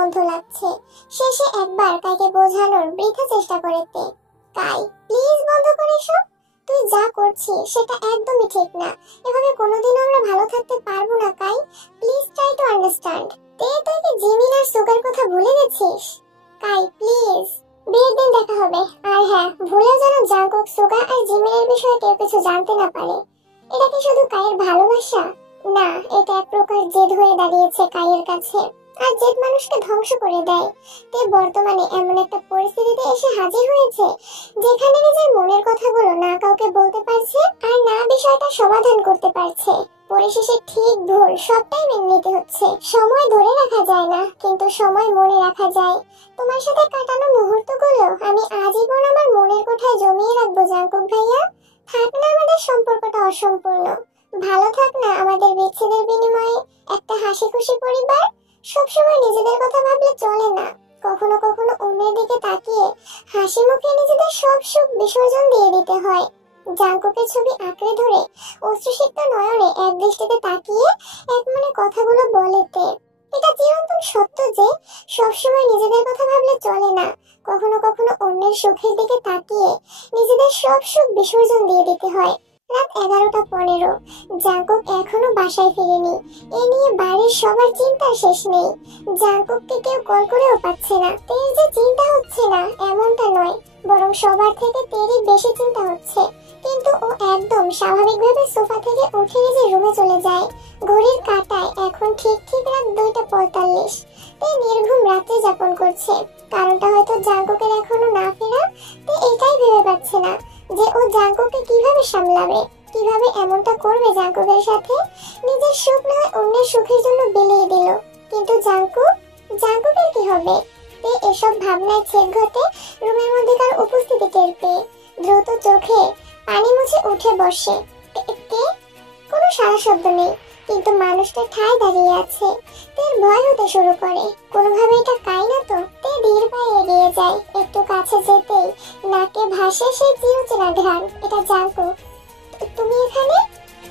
বন্ধ লাগছে। শেষে একবার কাইকে বোঝানোর বৃথা চেষ্টা করে তে। কাই প্লিজ বন্ধ করে এসব। তুই যা করছিস সেটা একদমই ঠিক না। এভাবে কোনোদিনও আমরা ভালো থাকতে পারবো না কাই। Please try to understand. তুই কি জিমিন আর সুগার কথা ভুলে গেছিস? কাই প্লিজ, বিয়ের দিন দেখা হবে। আর হ্যাঁ, ভুলে যেন জাঙ্কুক, সুগা আর জিমিনের বিষয়ে কেউ কিছু জানতে না পারে। এটা কি শুধু কাইয়ের ভালোবাসা? না, এটা এক প্রকার জেদ হয়ে দাঁড়িয়েছে কাইয়ের কাছে। আর জেদ মানুষকে ধ্বংস করে দেয়। তে বর্তমানে এমন একটা পরিস্থিতিতে এসে হাজির হয়েছে যেখানে নিজের মনের কথাগুলো না কাউকে বলতে পারছে আর না বিষয়টা সমাধান করতে পারছে। পরিশেষে ঠিক ভুল সবটাই মেনে নিতে হচ্ছে। সময় ধরে রাখা যায় না, কিন্তু সময় মনে রাখা যায়। তোমার সাথে কাটানো মুহূর্তগুলো আমি আজীবন আমার মনের কোঠায় জমিয়ে রাখবো জাঙ্কুক ভাইয়া। থাক না আমাদের সম্পর্কটা অসম্পূর্ণ, ভালো থাক না আমাদের বিচ্ছেদের বিনিময়ে একটা হাসি খুশি পরিবার। সবসময় নিজেদের কথা ভাবলে চলে না, কখনো কখনো অন্যের দিকে তাকিয়ে হাসি মুখে নিজেদের সব সুখ বিসর্জন দিয়ে দিতে হয়। জাঙ্কুকের ছবি আঁকড়ে ধরে অশ্রুসিক্ত নয়নে এক দৃষ্টিতে তাকিয়ে এক মনে কথাগুলো বলে তে। এটা চিরন্তন সত্য যে সবসময় নিজেদের কথা ভাবলে চলে না, কখনো কখনো অন্যের সুখের দিকে তাকিয়ে নিজেদের সব সুখ বিসর্জন দিয়ে দিতে হয়। রাত 11:15। জাঙ্কুক এখনো বাসায় ফিরেনি। এ নিয়ে বাড়ির সবার চিন্তার শেষ নেই। জাঙ্কুককে কেউ কল করেও পাচ্ছে না। তের যে চিন্তা হচ্ছে না এমনটা নয়, বরং সবার থেকে তেরই বেশি চিন্তা হচ্ছে। কিন্তু ও একদম স্বাভাবিকভাবে সোফা থেকে উঠে নিজের রুমে চলে যায়। ঘড়ির কাঁটায় এখন ঠিক রাত 2:45। তে নির্ঘুম রাত্রি যাপন করছে। কারণটা হয়তো জাঙ্কুকের এখনো না ফেরা। তে এটাই ভেবে পাচ্ছে না যে ও জাঙ্কুককে কিভাবে সামলাবে, কিভাবে এমনটা করবে জাঙ্কুকের সাথে। নিজের সুখ নয় অন্যের সুখের জন্য বিলিয়ে দিল, কিন্তু জাঙ্কুকের কি হবে? তে এসব ভাবনায় ছেদ ঘটে রুমের মধ্যে কার উপস্থিতি টের পেয়ে দ্রুত চোখে পানি মুছে উঠে বসে। কে? কোনো সারা শব্দ নেই, কিন্তু মানুষটা ঠায় দাঁড়িয়ে আছে। তের ভয় হতে শুরু করে। কোনোভাবে এটা কাই না তো? তে ধীর পায়ে এগিয়ে যায়। একটু কাছে যেতেই নাকে ভাসে সেই চিরচেনা ঘ্রাণ। এটা জাঙ্কুক। তুমি এখানে?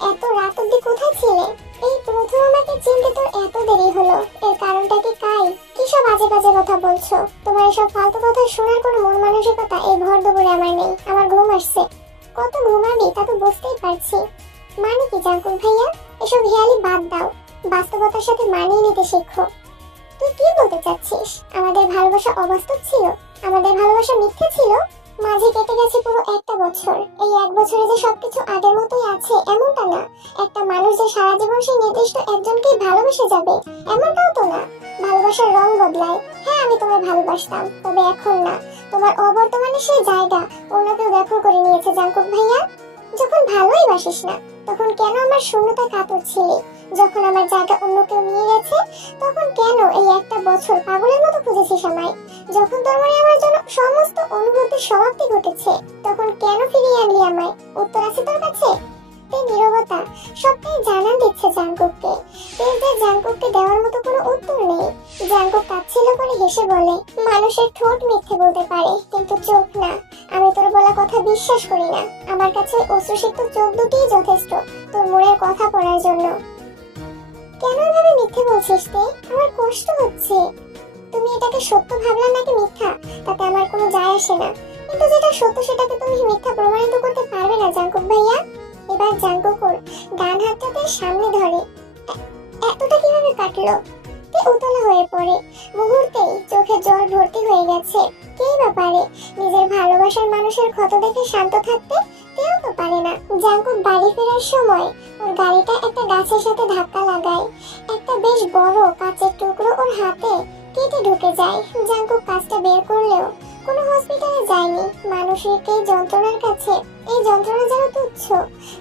এত রাত অব্দি কোথায় ছিলে? এই প্রথম আমাকে চিনতে তোর এত দেরি হলো। এর কারণটা কি কাই? কি সব আজে বাজে কথা বলছো? তোমার এসব ফালতু কথা শোনার কোনো মন মানসিকতা এই ভর দুপুরে আমার নেই। আমার ঘুম আসছে। কত ঘুমাবি তা তো বুঝতেই পারছি। মানে কি জাঙ্কুক ভাইয়া? এসব হেয়ালি বাদ দাও, বাস্তবতার সাথে মানিয়ে নিতে শেখো। তুই কি বলতে চাচ্ছিস? আমাদের ভালোবাসা অবাস্তব ছিল? আমাদের ভালোবাসা মিথ্যে ছিল? মাঝে কেটে গেছে পুরো একটা বছর। এই এক বছরে যে সবকিছু আগের মতোই আছে এমনটা না। একটা মানুষ যে সারা জীবন সেই নির্দিষ্ট একজনকেই ভালোবেসে যাবে এমনটাও তো না। ভালোবাসার রং বদলায়। হ্যাঁ, আমি তোমায় ভালোবাসতাম, তবে এখন না। তোমার অবর্তমানে সেই জায়গা অন্য কেউ দখল করে নিয়েছে জাঙ্কুক ভাইয়া। যখন ভালোই বাসিস না তখন কেন আমার শূন্যতা কাতরছিলি? যখন আমার জায়গা অন্য কেউ নিয়ে গেছে তখন কেন এই একটা বছর পাগলের মতো খুঁজেছিস আমায়? যখন তোর মনে আমার জন্য সমস্ত অনুভূতির সমাপ্তি ঘটেছে তখন কেন ফিরিয়ে আনলি আমায়? উত্তর আছে তোর কাছে? এই নীরবতা সবটাই জানান দিচ্ছে জাঙ্কুককে। এর যে জাঙ্কুককে দেওয়ার মতো কোনো উত্তর নেই। জাঙ্কুক তাচ্ছিল্য করে হেসে বলে, মানুষের ঠোঁট মিথ্যে বলতে পারে কিন্তু চোখ না। আমি তোর বলা কথা বিশ্বাস করি না। আমার কাছে অশ্রুসিক্ত চোখ দুটিই যথেষ্ট তোর মনের কথা পড়ার জন্য। কেন এভাবে মিথ্যে বলছিস তে? আমার কষ্ট হচ্ছে। তুমি এটাকে সত্য ভাবলা নাকি মিথ্যা তাতে আমার কোনো যায় আসে না, কিন্তু যেটা সত্য সেটাকে তুমি মিথ্যা প্রমাণিত করতে পারবে না জাঙ্কুক ভাইয়া। এবার জাঙ্কুক ওর ডান হাতটাতে সামনে ধরে। এতটা কিভাবে কাটলো? তে উতলা হয়ে পড়ে। মুহূর্তেই চোখে জল ভর্তি হয়ে গেছে। কেই বা পারে নিজের ভালোবাসার মানুষের ক্ষত দেখে শান্ত থাকতে? কেউ তো পারে না। জাঙ্কুক বাড়ি ফেরার সময় ওর গাড়িটা একটা গাছের সাথে ধাক্কা লাগায়। একটা বেশ বড় কাঁচের টুকরো ওর হাতে কেটে ঢুকে যায়। জাঙ্কুক কাজটা বের করলেও কোনো হসপিটালে যায়নি। মানসিক এই যন্ত্রণার কাছে এই যন্ত্রণা যেন তুচ্ছ।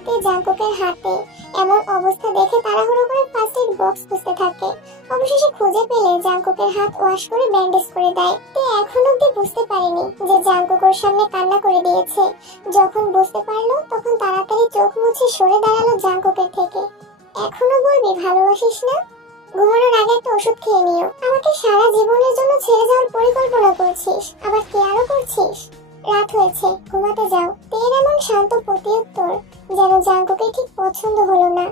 তে জাঙ্কুকের হাতে এমন অবস্থা দেখে তাড়াহুড়ো করে ফার্স্ট এড বক্স খুঁজতে থাকে। অবশেষে খুঁজে পেলে জাঙ্কুকের হাত ওয়াশ করে ব্যান্ডেজ করে দেয়। তে এখন অব্দি বুঝতে পারেনি যে জাঙ্কুক ওর সামনে কান্না করে দিয়েছে। যখন বুঝতে পারলো তখন তাড়াতাড়ি চোখ মুছে সরে দাঁড়ালো জাঙ্কুকের থেকে। এখনো বলবি ভালোবাসিস না? ঘুমানোর আগে একটা ওষুধ খেয়ে নিও। আমাকে সারা জীবনের জন্য ছেড়ে যাওয়ার পরিকল্পনা করছিস, আবার কেয়ারও করছিস। রাত হয়েছে, ঘুমাতে যাও। তের এমন শান্ত প্রত্যুত্তর যেন জাঙ্কুকে ঠিক পছন্দ হলো না।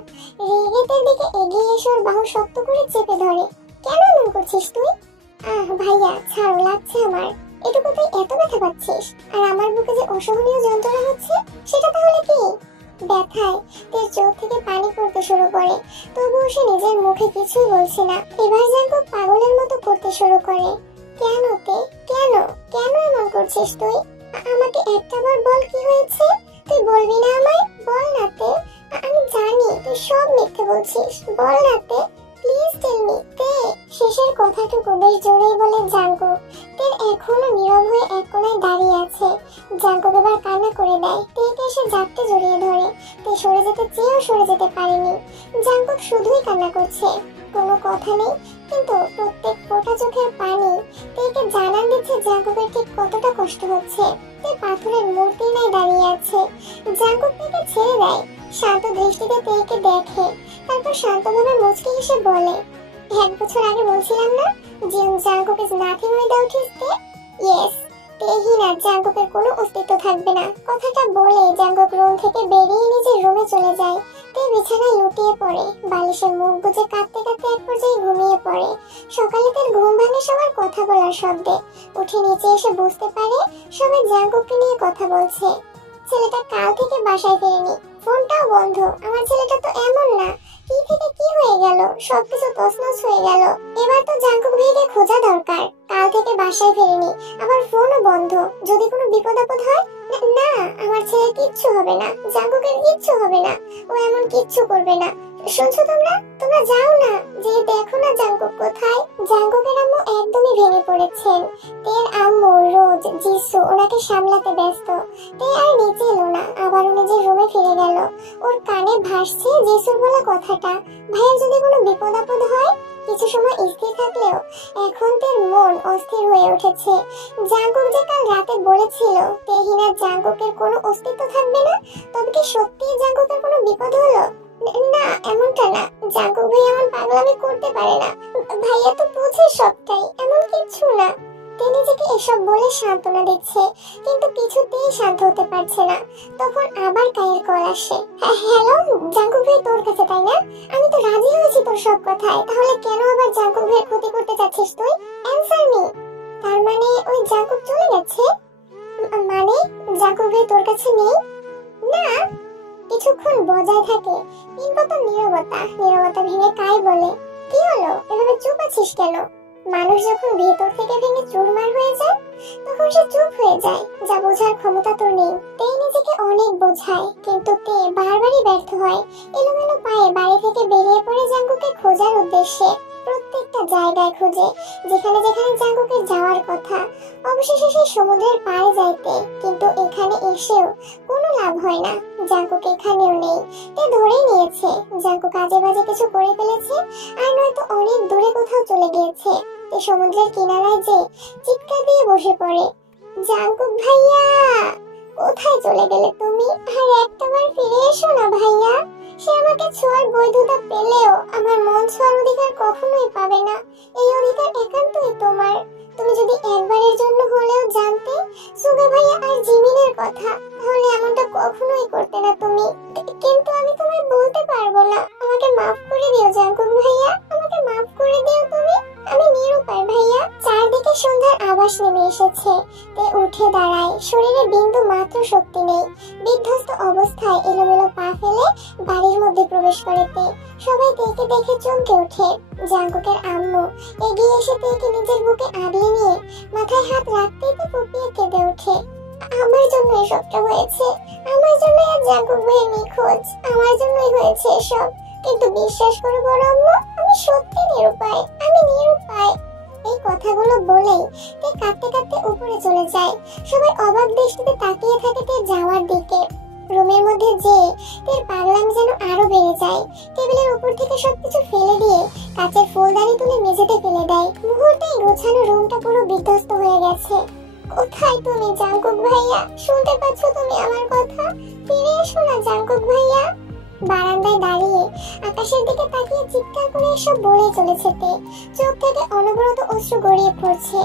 রেগে তের দিকে এগিয়ে এসে ওর বাহু শক্ত করে চেপে ধরে। কেন এমন করছিস তুই? ভাইয়া ছাড়ো, লাগছে আমার। এটুকু তুই এত ব্যথা পাচ্ছিস, আর আমার বুকে যে অসহনীয় যন্ত্রণা হচ্ছে সেটা তাহলে কি? ব্যথায় তার চোখ থেকে পানি পড়তে শুরু করে, তবুও সে নিজের মুখে কিছুই বলছে না। এবার জাঙ্কুক পাগলের মতো করতে শুরু করে। কেন তে, কেন কেন এমন করছিস তুই? আমাকে একটাবার বল কি হয়েছে। তুই বলবি না আমায়? বল না তে, আমি জানি তুই সব মিথ্যে বলছিস, বল না তে, প্লিজ টেল মি তে। শেষের কথাটুকু বেশ জোরেই বলে জাঙ্কুক। তের এখনো নীরব হয়ে এক কোণায় দাঁড়িয়ে আছে। জাঙ্কুক এবার কান্না করে দেয়। তেকে এসে জাপটে জড়িয়ে ধরে। তে সরে যেতে চেয়েও সরে যেতে পারেনি। জাঙ্কুক শুধুই কান্না করছে, কোনো কথা নেই, কিন্তু প্রত্যেক ফোঁটা চোখের পানি তেকে জানান দিচ্ছে জাঙ্কুকের ঠিক কতটা কষ্ট হচ্ছে। তে পাথরের মূর্তি নাই দাঁড়িয়ে আছে। জাঙ্কুক তেকে ছেড়ে দেয়, শান্ত দৃষ্টিতে তেকে দেখে, তারপর শান্তভাবে মুচকি হেসে বলে, 1 বছর আগে বলছিলাম না Jungkook is nothing without his তে? ইয়েস, তেহীনা জাঙ্কুকের কোনো অস্তিত্ব থাকবে না। কথাটা বলে জাঙ্কুক রুম থেকে বেরিয়ে নিজের রুমে চলে যায়। তে বিছানায় লুটিয়ে পড়ে, বালিশে মুখ গুজে কাঁদতে কাঁদতে এক পর্যায়ে ঘুমিয়ে পড়ে। সকালে তার ঘুম ভাঙে সবার কথা বলার শব্দে। উঠে নিচে এসে বুঝতে পারে সবাই জাঙ্কুককে নিয়ে কথা বলছে। ছেলেটা কাল থেকে বাসায় ফেরেনি, ফোনটাও বন্ধ। আমার ছেলেটা তো এমন না, কি থেকে কি হয়ে গেল, সবকিছু তছনছ হয়ে গেল। এবার তো জাঙ্কুক ভাইকে খোঁজা দরকার। কাল থেকে বাসায় ফেরেনি, আবার ফোনও বন্ধ। যদি কোনো বিপদ আপদ হয়? না, আমার ছেলে কিচ্ছু হবে না, জাঙ্কুকের কিচ্ছু হবে না, ও এমন কিচ্ছু করবে না। শুনছো তোমরা? তোমরা যাও না, যে দেখো না জাঙ্কুক কোথায়। জাঙ্কুকের আম্মু একদমই ভেঙে পড়েছেন। তের আম্মু রোজ জিসু ওনাকে সামলাতে ব্যস্ত। তে আর নিচে এলো না, আবারও নিজের রুমে ফিরে গেল। ওর কানে ভাসছে জিসুর বলা কথাটা, ভাইয়ের যদি কোনো বিপদ আপদ হয়। কিছু সময় স্থির থাকলেও এখন তের মন অস্থির হয়ে উঠেছে। জাঙ্কুক যে কাল রাতে বলেছিল তেহিনা জাঙ্কুকের কোনো অস্তিত্ব থাকবে না, তবে কি সত্যি জাঙ্কুকের কোনো বিপদ হলো? না, এমনটা না, জাঙ্কুক ভাই এমন পাগলামি করতে পারে না। ভাইয়া তো বুঝে সবটাই, এমন কিছু না। তিনি নিজেকে এসব বলে সান্ত্বনা দিচ্ছে, কিন্তু কিছুতেই শান্ত হতে পারছে না। তখন আবার কায়ের কল আসে। হ্যালো, জাঙ্কুক ভাই তোর কাছে, তাই না? আমি তো রাজি হয়েছি তোর সব কথায়, তাহলে কেন আবার জাঙ্কুক ভাইয়ের ক্ষতি করতে চাচ্ছিস তুই? Answer me. তার মানে ওই জাঙ্কুক চলে গেছে? মানে জাঙ্কুক ভাই তোর কাছে নেই? না। কিছুক্ষণ বজায় থাকে পিনপতন নীরবতা। নীরবতা ভেঙে কাই বলে, কি হলো, এভাবে চুপ আছিস কেন? মানুষ যখন ভেতর থেকে ভেঙে চুরমার হয়ে যায় তখন সে চুপ হয়ে যায়, যা বোঝার ক্ষমতা তোর নেই। তে নিজেকে অনেক বোঝায়, কিন্তু তে বারবারই ব্যর্থ হয়। এলোমেলো পায়ে বাড়ি থেকে বেরিয়ে পড়ে জাঙ্কুকে খোঁজার উদ্দেশ্যে। প্রত্যেকটা জায়গায় খুঁজে, যেখানে যেখানে জাঙ্কুকের যাওয়ার কথা। অবশেষে সেই সমুদ্রের পাড়ে যাইতে, কিন্তু এখানে এসেও কোনো লাভ হয় না। জাঙ্কুক এখানেও নেই। তে ধরেই নিয়েছে জাঙ্কুক আজে বাজে কিছু করে ফেলেছে, আর নয়তো অনেক দূরে কোথাও চলে গিয়েছে। তে সমুদ্রের কিনারায় যে চিৎকার দিয়ে বসে পড়ে, জাঙ্কুক ভাইয়া কোথায় চলে গেলে তুমি? আর একটাবার ফিরে এসো না ভাইয়া। সে আমাকে ছোঁয়ার বৈধতা পেলেও আমার মন ছোঁয়ার অধিকার কখনোই পাবে না। এই অধিকার একান্তই তোমার। তুমি যদি একবারের জন্য হলেও জানতে সুগা ভাইয়া আর জিমিনের কথা, তাহলে এমনটা কখনোই করতে না তুমি। কিন্তু আমি তোমায় বলতে পারবো না। আমাকে মাফ করে দিও জাঙ্কুক ভাইয়া, আমাকে মাফ করে দিও তুমি। আমি নিরুপায় ভাইয়া। চারদিকে সন্ধ্যার আভাস নেমে এসেছে। তে উঠে দাঁড়ায়, শরীরে বিন্দু মাত্র শক্তি নেই। বিধ্বস্ত অবস্থায় এলোমেলো পা ফেলে বাড়ির মধ্যে প্রবেশ করে তে। সবাই তেকে দেখে চমকে ওঠে। জাঙ্কুকের আম্মু এগিয়ে এসে তেকে নিজের বুকে আগলে নিয়ে মাথায় হাত রাখতেই তে ফুপিয়ে কেঁদে ওঠে। আমার জন্য এসবটা হয়েছে, আমার জন্য আর জাঙ্কুক ভাই নিখোঁজ, আমার জন্যই হয়েছে এসব। কিন্তু বিশ্বাস করো বড় আম্মু, আমি সত্যি নিরুপায়, আমি নিরুপায়। এই কথাগুলো বলেই তে কাঁদতে কাঁদতে উপরে চলে যায়। সবাই অবাক দৃষ্টিতে তাকিয়ে থাকে তে যাওয়ার দিকে। রুমের মধ্যে যে তের পাগলামি যেন আরো বেড়ে যায়। টেবিলের উপর থেকে সবকিছু ফেলে দিয়ে কাচের ফুলদানি তুলে মেঝেতে ফেলে দেয়। মুহূর্তেই গোছানো রুমটা পুরো বিধ্বস্ত হয়ে গেছে। কোথায় তুমি জাঙ্কুক ভাইয়া? শুনতে পাচ্ছ তুমি আমার কথা? ফিরে এসো না জাঙ্কুক ভাইয়া। বারান্দায় দাঁড়িয়ে আকাশের দিকে তাকিয়ে চিৎকার করে এসব বলে চলেছে তে। চোখ থেকে অনবরত অশ্রু গড়িয়ে পড়ছে।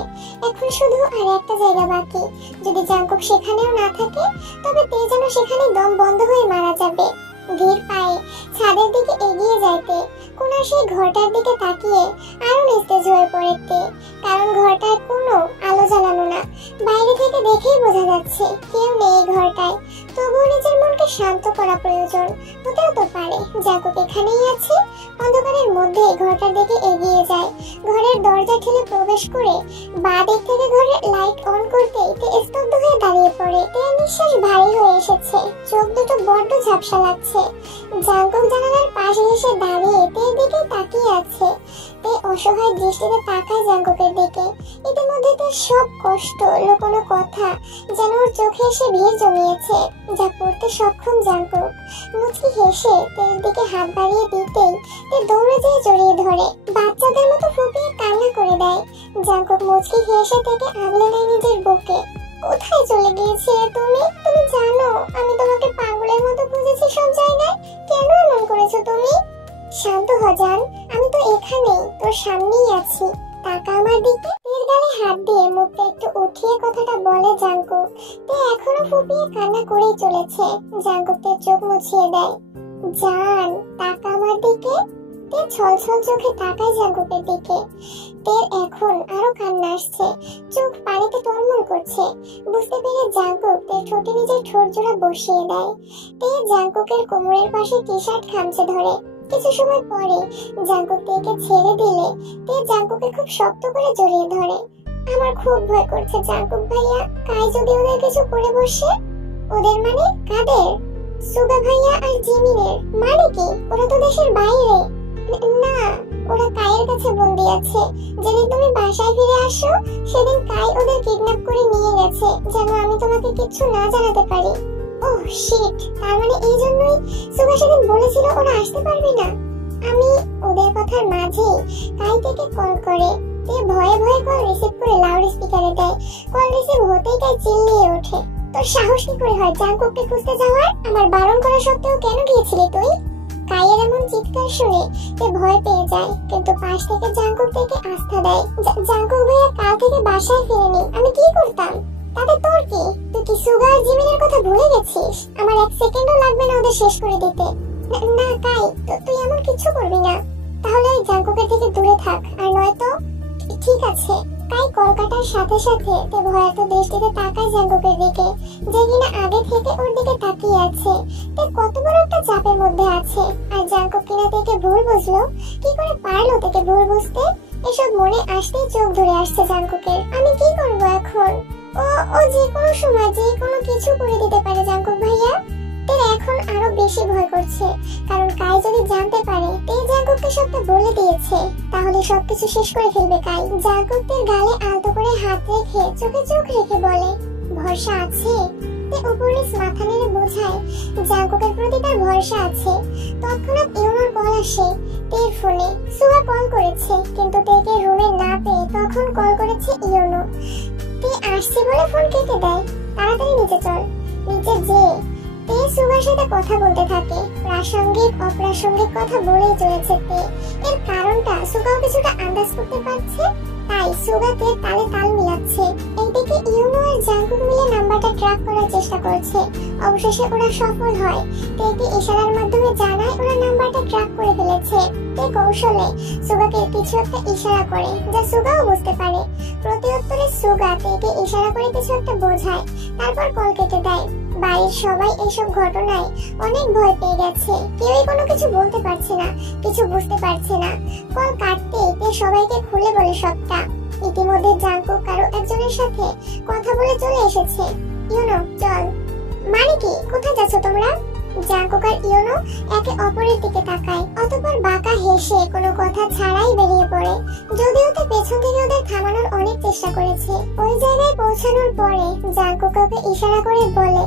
এখন শুধু আর একটা জায়গা বাকি। যদি জাঙ্কুক সেখানেও না থাকে, তবে তে যেন সেখানে দম বন্ধ হয়ে মারা যাবে। ধীর পায়ে ছাদের দিকে এগিয়ে যাইতে কোনা সেই ঘরটার দিকে তাকিয়ে আরো নিস্তেজ হয়ে পড়েতে, কারণ ঘরটায় কোনো আলো জ্বালানো না। বাইরে থেকে দেখেই বোঝা যাচ্ছে কেউ নেই এই ঘরটায়। তবুও নিজের মনকে শান্ত করা প্রয়োজন। হতেও তো পারে জাঙ্কুক এখানেই আছে। অন্ধকারের মধ্যে ঘরটার দিকে এগিয়ে যায়। ঘরের দরজা ঠেলে প্রবেশ করে বাঁ দিক থেকে ঘরের লাইট অন করতেই তে স্তব্ধ হয়ে দাঁড়িয়ে পড়ে। তে নিঃশ্বাস ভারী হয়ে এসেছে, চোখ দুটো বড্ড ঝাপসা লাগছে। জাঙ্কুক জানালার পাশে এসে দাঁড়িয়ে তে দিকে তাকিয়ে আছে। তে অসহায় দৃষ্টিতে তাকায় জাঙ্কুকের দিকে। ইতিমধ্যে তে সব কষ্ট, লুকোনো কথা যেন ওর চোখে এসে ভিড় জমিয়েছে, যা পড়তে সক্ষম জাঙ্কুক। মুচকি হেসে তের দিকে হাত বাড়িয়ে দিতেই তে দৌড়ে যেয়ে জড়িয়ে ধরে, বাচ্চাদের মতো ফুপিয়ে কান্না করে দেয়। জাঙ্কুক মুচকি হেসে থেকে আগলে নেয় নিজের বুকে। কোথায় চলে গিয়েছিলে তুমি? তুমি জানো আমি তোমাকে পাগলের মতো খুঁজেছি সব জায়গায়। কেন এমন করেছো তুমি? শান্ত হ জান, আমি তো এখানেই, তোর সামনেই আছি। তাকা আমার দিকে। তের গালে হাত দিয়ে মুখটা একটু উঠিয়ে কথাটা বলে জাঙ্কুক। তে এখনো ফুপিয়ে কান্না করেই চলেছে। জাঙ্কুক তের চোখ মুছিয়ে দেয়। জান, তাকা আমার দিকে। তে ছলছল চোখে তাকায় জাঙ্কুকের দিকে। তের এখন আরো কান্না আসছে, চোখ পানিতে টলমল করছে। বুঝতে পেরে জাঙ্কুক তের ঠোঁটে নিজের ঠোঁট জোড়া বসিয়ে দেয়। তে জাঙ্কুকের কোমরের পাশে টি শার্ট খামচে ধরে। কিছু সময় পরে জাঙ্কুক তেকে ছেড়ে দিলে তে জাঙ্কুকে খুব শক্ত করে জড়িয়ে ধরে। আমার খুব ভয় করছে জাঙ্কুক ভাইয়া, কাই যদি ওদের কিছু করে বসে। ওদের মানে কাদের? সুগা ভাইয়া আর জিমিনের। মানে কি? ওরা তো দেশের বাইরে। না, ওরা কায়ের কাছে বন্দি আছে। যেদিন তুমি বাসায় ফিরে আসো সেদিন কাই ওদের কিডন্যাপ করে নিয়ে গেছে, যেন আমি তোমাকে কিছু না জানাতে পারি। ওহ শিট, তার মানে এই জন্যই সুগা সেদিন বলেছিল ওরা আসতে পারবে না। আমি ওদের কথার মাঝেই কাই থেকে কল করে। তে ভয়ে ভয়ে কল রিসিভ করে লাউড স্পিকারে দেয়। কল রিসিভ হতেই কাই চিল্লিয়ে ওঠে। তোর সাহস কি করে হয় জাঙ্কুককে খুঁজতে যাওয়ার? আমার বারণ করা সত্ত্বেও কেন গিয়েছিলি তুই? কাইয়ের এমন চিৎকার শুনে তে ভয় পেয়ে যায়, কিন্তু পাশ থেকে জাঙ্কুক থেকে আস্থা দেয়। জাঙ্কুক ভাইয়া কাল থেকে বাসায় ফিরেনি, আমি কি করতাম? তাতে তোর কি? তুই কি সুগা আর জিমিনের কথা ভুলে গেছিস? আমার এক সেকেন্ডও লাগবে না ওদের শেষ করে দিতে। না কাই, তুই এমন কিছু করবি না। তাহলে ওই জাঙ্কুকের থেকে দূরে থাক, আর নয়তো। ঠিক আছে। কাই কলকাতার সাথে সাথে তে ভয়ার্ত দৃষ্টিতে তাকায় জাঙ্কুকের দিকে, যে কিনা আগে থেকে ওর দিকে তাকিয়ে আছে। তে কত বড় একটা চাপের মধ্যে আছে, আর জাঙ্কুক কিনা থেকে ভুল বুঝলো। কি করে পারলো থেকে ভুল বুঝতে? এসব মনে আসতেই চোখ ধরে আসছে জাঙ্কুকের। আমি কি করবো এখন? ও যে কোনো সময় যে কোনো কিছু করে দিতে পারে জাঙ্কুক ভাইয়া। তের এখন আরো বেশি ভয় করছে, কারণ কাই যদি জানতে পারে তে জাঙ্কুককে সবটা বলে দিয়েছে, তাহলে সবকিছু শেষ করে ফেলবে কাই। জাঙ্কুক তের গালে আলতো করে হাত রেখে চোখে চোখ রেখে বলে, ভরসা আছে? তে উপরনিচ মাথা নেড়ে বোঝায় জাঙ্কুকের প্রতি তার ভরসা আছে। তৎক্ষণাৎ ইউনোর কল আসে তের ফোনে। সুগা কল করেছে, কিন্তু তেকে রুমে না পেয়ে তখন কল করেছে ইউনো। তে আসছে বলে ফোন কেটে দেয়। তাড়াতাড়ি নিচে চল। নিচে যে তে সুগার সাথে কথা বলতে থাকে। প্রাসঙ্গিক অপ্রাসঙ্গিক কথা বলেই চলেছে তে। এর কারণটা সুগাও কিছুটা আন্দাজ করতে পারছে, তাই সুগা তে তালে তাল মিলাচ্ছে। এইদিকে ইউনো আর জাঙ্কুক মিলে নাম্বারটা ট্র্যাক করার চেষ্টা করছে। অবশেষে ওরা সফল হয়। তেকে ইশারার মাধ্যমে জানায় ওরা নাম্বারটা ট্র্যাক করে ফেলেছে। তে কৌশলে সুগাকে কিছু একটা ইশারা করে, যা সুগাও বুঝতে পারে। প্রত্যুত্তরে সুগা তেকে ইশারা করে কিছু একটা বোঝায়, তারপর কল কেটে দেয়। বাড়ির সবাই এইসব ঘটনায় অনেক ভয় পেয়ে গেছে। কেউই কোনো কিছু বলতে পারছে না, কিছু বুঝতে পারছে না। কল কাটতেই তে সবাইকে খুলে বলে সবটা। ইতিমধ্যে জাঙ্কুক কারো একজনের সাথে কথা বলে চলে এসেছে। ইউনো চল। মানে কি? কোথায় যাচ্ছ তোমরা? জাঙ্কুক আর ইউনো একে অপরের দিকে তাকায়, অতঃপর বাঁকা হেসে কোনো কথা ছাড়াই বেরিয়ে পড়ে। যদিও তে পেছন থেকে ওদের থামানোর অনেক চেষ্টা করেছে। ওই জায়গায় পৌঁছানোর পরে জাঙ্কুক ওকে ইশারা করে বলে,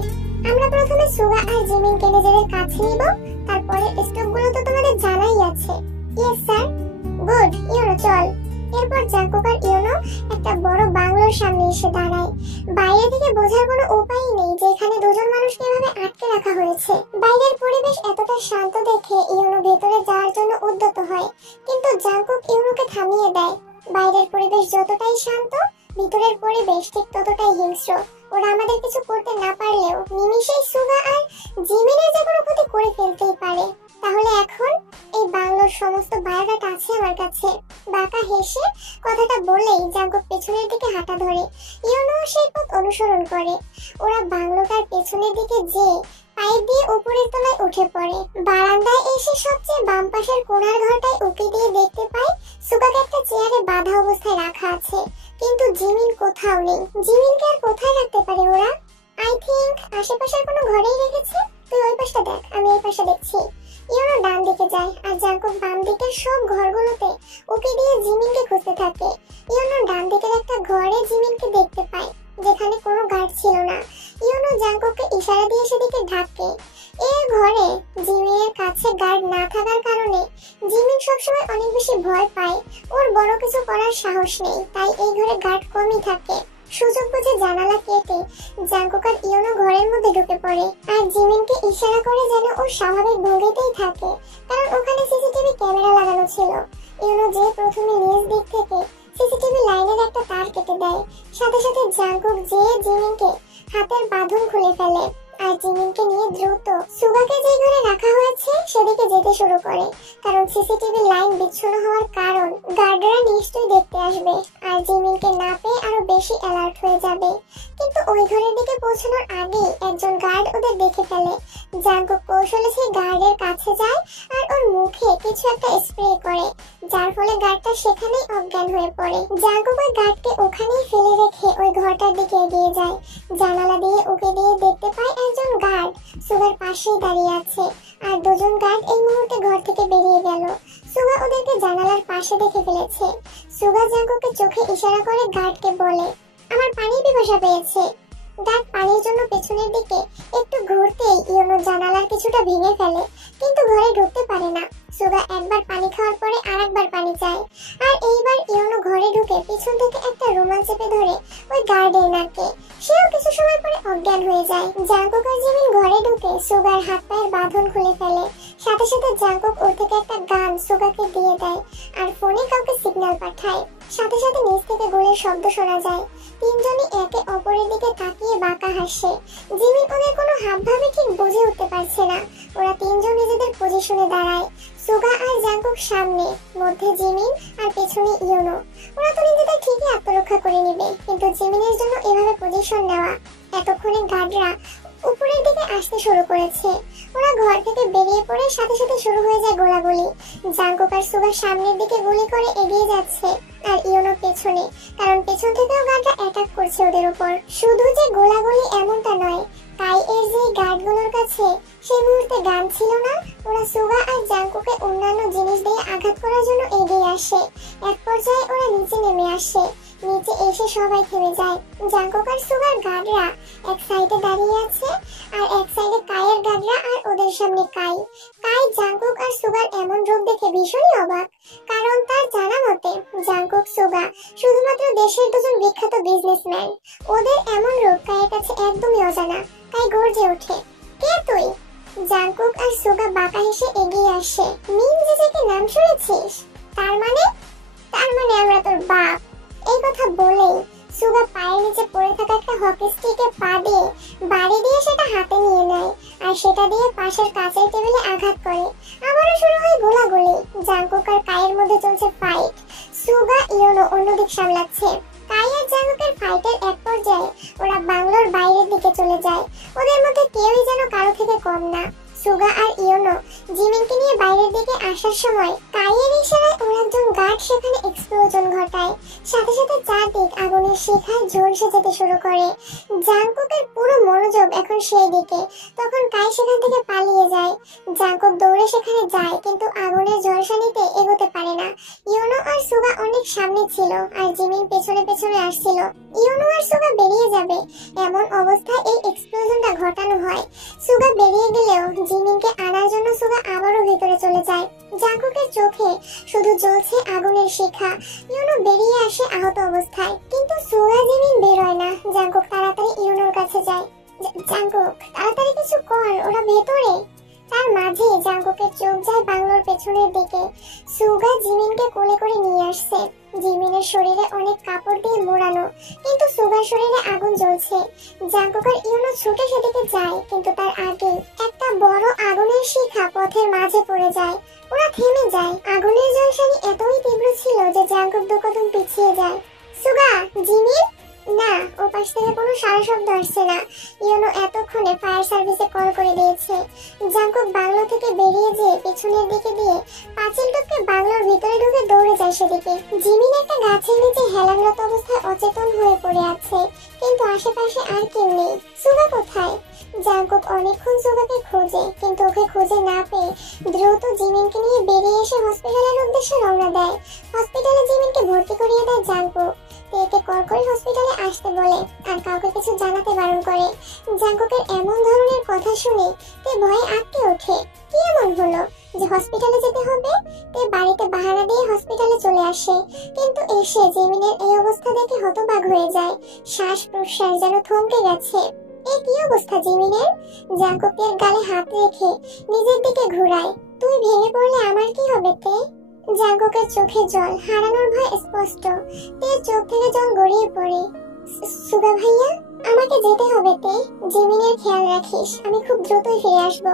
আমরা প্রথমে সুগা আর জিমিনকে নিজেদের কাছে নিব, তারপরে স্টপগুলো তো তোমাদের জানাই আছে। Yes sir. গুড, ইউনো চল। এরপর জাঙ্কুক আর ইউনো একটা বড় বাংলোর সামনে এসে দাঁড়ায়। বাইরে থেকে বোঝার কোনো উপায় নেই যে এখানে দুজন মানুষকে এভাবে আটকে রাখা হয়েছে। বাইরের পরিবেশ এতটা শান্ত দেখে ইউনো ভেতরে যাওয়ার জন্য উদ্যত হয়, কিন্তু জাঙ্কুক ইউনোকে থামিয়ে দেয়। বাইরের পরিবেশ যতটাই শান্ত, ভিতরের পরিবেশ ঠিক ততটাই হিংস্র। ওরা আমাদের কিছু করতে না পারলেও নিমিষেই সুগা আর জিমিনের যে কোনো ক্ষতি করে ফেলতেই পারে। তাহলে এখন এই বাংলোর সমস্ত বায়োডাটা আছে আমার কাছে। বাঁকা হেসে কথাটা বলেই জাঙ্কুক পেছনের দিকে হাঁটা ধরে। ইয়োনো সেই পথ অনুসরণ করে। ওরা বাংলোটার পেছনের দিকে যেয়ে পাইপ দিয়ে উপরের তলায় উঠে পড়ে। বারান্দায় এসে সবচেয়ে বাম পাশের কোণার ঘরটায় উকি দিয়ে দেখতে পায় সুগাকে একটা চেয়ারে বাঁধা অবস্থায় রাখা আছে, কিন্তু জিমিন কোথাও নেই। জিমিনকে আর কোথায় রাখতে পারে ওরা? আই থিংক আশেপাশের কোনো ঘরেই রেখেছে। তুই ওই পাশটা দেখ, আমি এই পাশে দেখছি। ইয়োনো ডান দিকে যায় আর জাঙ্কুক বাম দিকের সব ঘরগুলোতে উকি দিয়ে জিমিনকে খুঁজতে থাকে। ইয়োনো ডান দিকের একটা ঘরে জিমিনকে দেখতে পায়, যেখানে কোনো গার্ড ছিল না। ইয়োনো জাঙ্কুককে ইশারা দিয়ে সেদিকে ঢাকে। এই ঘরে জিমিনের কাছে গার্ড না থাকার কারণে জিমিন সবসময় অনেক বেশি ভয় পায়। ওর বড় কিছু করার সাহস নেই, তাই এই ঘরে গার্ড কমই থাকে। সুযোগ বুঝে জানালা কেটে জাঙ্কুক আর ইয়োনো ঘরের মধ্যে ঢুকে পড়ে আর জিমিনকে ইশারা করে যেন ওর স্বাভাবিক ভঙ্গিতেই থাকে, কারণ ওখানে সিসিটিভি ক্যামেরা লাগানো ছিল। ইয়োনো যে প্রথমে নিজ দিক থেকে সিসিটিভি লাইনের একটা তার কেটে দেয়, সাথে সাথে জাঙ্কুক যে জিমিনকে হাতের বাঁধন খুলে ফেলে আর জিমিনকে নিয়ে দ্রুত সুগাকে যে ঘরে রাখা হয়েছে সেদিকে যেতে শুরু করে, কারণ সিসিটিভি লাইন বিচ্ছিন্ন হওয়ার কারণ গার্ডরা নিশ্চয়ই দেখতে আসবে আর জিমিনকে না পেয়ে আরো বেশি অ্যালার্ট হয়ে যাবে। কিন্তু ওই ঘরের দিকে পৌঁছানোর আগেই একজন গার্ড ওদের দেখে ফেলে। জাঙ্কুক কৌশলে সেই গার্ডের কাছে যায় আর ওর মুখে কিছু একটা স্প্রে করে, যার ফলে গার্ডটা সেখানেই অজ্ঞান হয়ে পড়ে। জাঙ্কুক ওই গার্ডকে ওখানেই ফেলে রেখে ওই ঘরটার দিকে এগিয়ে যায়। জানালা দিয়ে উকি দিয়ে দেখতে পায় একজন গার্ড সুগার পাশেই দাঁড়িয়ে আছে আর দুজন গার্ড এই মুহূর্তে ঘর থেকে বেরিয়ে গেল। সুগা ওদেরকে জানালার পাশে দেখে ফেলেছে। সুগা জাঙ্কুককে চোখে ইশারা করে গার্ডকে বলে, আমার পানির পিপাসা পেয়েছে। গার্ড পানির জন্য পেছনের দিকে একটু ঘুরতেই ইয়োনো জানালার কিছুটা ভেঙে ফেলে, কিন্তু ঘরে ঢুকতে পারে না। সুগা একবার পানি খাওয়ার পরে আরেকবার পানি চায় আর এইবার ইয়োনো ঘরে ঢুকে পিছন থেকে একটা রুমাল চেপে ধরে ওই গার্ডের নাকে। সেও কিছু সময় পরে অজ্ঞান হয়ে যায়। জাঙ্কুক আর জিমিন ঘরে ঢুকে সুগার হাত পায়ের বাঁধন খুলে ফেলে। সাথে সাথে জাঙ্কুক ওর থেকে একটা গান সুগাকে দিয়ে দেয় আর ফোনে কাউকে সিগন্যাল পাঠায়। সাথে সাথে নিচ থেকে গোলের শব্দ শোনা যায়। তিনজনই একে অপরের দিকে তাকিয়ে বাঁকা হাসে। জিমিন ওদের কোনো হাবভাবে ঠিক বুঝে উঠতে পারছে না। ওরা তিনজন নিজেদের পজিশনে দাঁড়ায়, সুগা আর জাঙ্কুক সামনে, মধ্যে জিমিন আর পেছনে ইয়োনো। ওরা তো নিজেদের ঠিকই আত্মরক্ষা করে নেবে, কিন্তু জিমিনের জন্য এভাবে পজিশন নেওয়া। এতক্ষণে গার্ডরা উপরের দিকে আসতে শুরু করেছে। ওরা ঘর থেকে বেরিয়ে পড়ে সাথে সাথে শুরু হয়ে যায় গোলাগুলি। জাঙ্কুক আর সুগা সামনের দিকে গুলি করে এগিয়ে যাচ্ছে আর ইয়োনো পেছনে, কারণ পেছন থেকেও গার্ডরা অ্যাটাক করছে ওদের উপর। শুধু যে গোলাগুলি এমনটা নয়, কাই এর যে গার্ডগুলোর কাছে সেই মুহূর্তে গান ছিল না, ওরা সুগা আর জাঙ্কুকে অন্যান্য জিনিস দিয়ে আঘাত করার জন্য এগিয়ে আসে। এক পর্যায়ে ওরা নিচে নেমে আসে। নিচে এসে সবাই থেমে যায়। জাঙ্কুক আর সুগার গার্ডরা এক সাইডে দাঁড়িয়ে আছে আর এক সাইডে কাইয়ের গার্ডরা আর ওদের সামনে কাই। কাই জাঙ্কুক আর সুগার এমন রূপ দেখে ভীষণই অবাক, কারণ তার জানা মতে জাঙ্কুক সুগা শুধুমাত্র দেশের দুজন বিখ্যাত বিজনেসম্যান। ওদের এমন রূপ কাইয়ের কাছে একদমই অজানা। কাই গর্জে ওঠে, কে তুই? জাঙ্কুক আর সুগা বাঁকা হেসে এগিয়ে আসে। মিন জেজেকে নাম শুনেছিস? তার মানে আমরা তোর বাপ। এই কথা বলেই সুগা পায়ের নিচে পড়ে থাকা একটা হকি স্টিকে পা দিয়ে বাড়ি দিয়ে সেটা হাতে নিয়ে নেয় আর সেটা দিয়ে পাশের কাঁচের টেবিলে আঘাত করে। আবারও শুরু হয় গোলাগুলি। জাঙ্কুক আর কাইয়ের মধ্যে চলছে ফাইট। সুগা ইয়োনো অন্যদিক সামলাচ্ছে। কাই আর জাঙ্কুকের ফাইটের এক পর্যায়ে ওরা বাংলোর বাইরের দিকে চলে যায়। ওদের মধ্যে কেউই যেন কারো থেকে কম না। সুগা আর ইয়োনো জিমিনকে নিয়ে বাইরের দিকে আসার সময় কাইয়ের ইশারায় ওরা একজন গার্ড সেখানে এক্সপ্লোজন ঘটায়। সাথে সাথে চারদিক আগুনের শিখায় ঝলসে যেতে শুরু করে। জাঙ্কুকের পুরো মনোযোগ এখন সেই দিকে। তখন কাই সেখান থেকে পালিয়ে যায়। জাঙ্কুক দৌড়ে সেখানে যায়, কিন্তু আগুনের ঝলসানিতে এগোতে পারে না। ইয়োনো আর সুগা অনেক সামনে ছিল আর জিমিন পেছনে পেছনে আসছিল। ইয়োনো আর সুগা বেরিয়ে যাবে এমন অবস্থায় এই এক্সপ্লোজনটা ঘটানো হয়। সুগা বেরিয়ে গেলেও জিমিনকে আনার জন্য সুগা আবারও ভেতরে চলে যায়। জাঙ্কুকের চোখে শুধু জ্বলছে আগুনের শিখা। ইয়োনো বেরিয়ে আসে আহত অবস্থায়, কিন্তু সুগা জিমিন বেরোয় না। জাঙ্কুক তাড়াতাড়ি ইয়োনোর কাছে যায়। জাঙ্কুক, তাড়াতাড়ি কিছু কর, ওরা ভেতরে। তার মাঝে জাঙ্কুকের চোখ যায় বাংলোর পেছনের দিকে। সুগা জিমিনকে কোলে করে নিয়ে আসছে। জিমিনের শরীরে অনেক কাপড় দিয়ে মোড়ানো, কিন্তু সুগার শরীরে আগুন জ্বলছে। জাঙ্কুক আর ইউনো ছুটে সেদিকে যায়, কিন্তু তার আগে একটা বড় আগুনের শিখা পথের মাঝে পড়ে যায়। ওরা থেমে যায়। আগুনের ঝলসানি এতই তীব্র ছিল যে জাঙ্কুক দু কদম পিছিয়ে যায়। সুগা, জিমিন? না, ওর পাশ থেকে কোনো সারা শব্দ আসছে না। ইউনো এতক্ষণে ফায়ার সার্ভিসে কল করে দিয়েছে। জাঙ্কুক বাংলো থেকে বেরিয়ে যেয়ে পেছনের দিকে দিয়ে পাঁচিল টপকে বাংলোর ভিতরে ঢুকে দৌড়ে যায় সেদিকে। জিমিন একটা গাছের নিচে হেলানরত অবস্থায় অচেতন হয়ে পড়ে আছে, কিন্তু আশেপাশে আর কেউ নেই। সুগা কোথায়? জাঙ্কুক অনেকক্ষণ সুগাকে খোঁজে, কিন্তু ওকে খুঁজে না পেয়ে দ্রুত জিমিনকে নিয়ে বেরিয়ে এসে হসপিটালের উদ্দেশ্যে রওনা দেয়। হসপিটালে জিমিনকে ভর্তি করিয়ে দেয় জাঙ্কুক। তেকে কল করে হসপিটালে আসতে বলে আর কাউকে কিছু জানাতে বারণ করে। জাঙ্কুকের এমন ধরনের কথা শুনে তে ভয়ে আটকে ওঠে। কি এমন হলো যে হসপিটালে যেতে হবে? তে বাড়িতে বাহানা দিয়ে হসপিটালে চলে আসে, কিন্তু এসে জিমিনের এই অবস্থা দেখে হতবাক হয়ে যায়। শ্বাস প্রশ্বাস যেন থমকে গেছে। এই কি অবস্থা জিমিনের? জাঙ্কুকের গালে হাত রেখে নিজের দিকে ঘুরায়। তুই ভেঙে পড়লে আমার কি হবে তে? জাঙ্কুকের চোখে জল, হারানোর ভয় স্পষ্ট। তের চোখ থেকে জল গড়িয়ে পড়ে। সুগা ভাইয়া, আমাকে যেতে হবে তে। জিমিনের খেয়াল রাখিস, আমি খুব দ্রুতই ফিরে আসবো।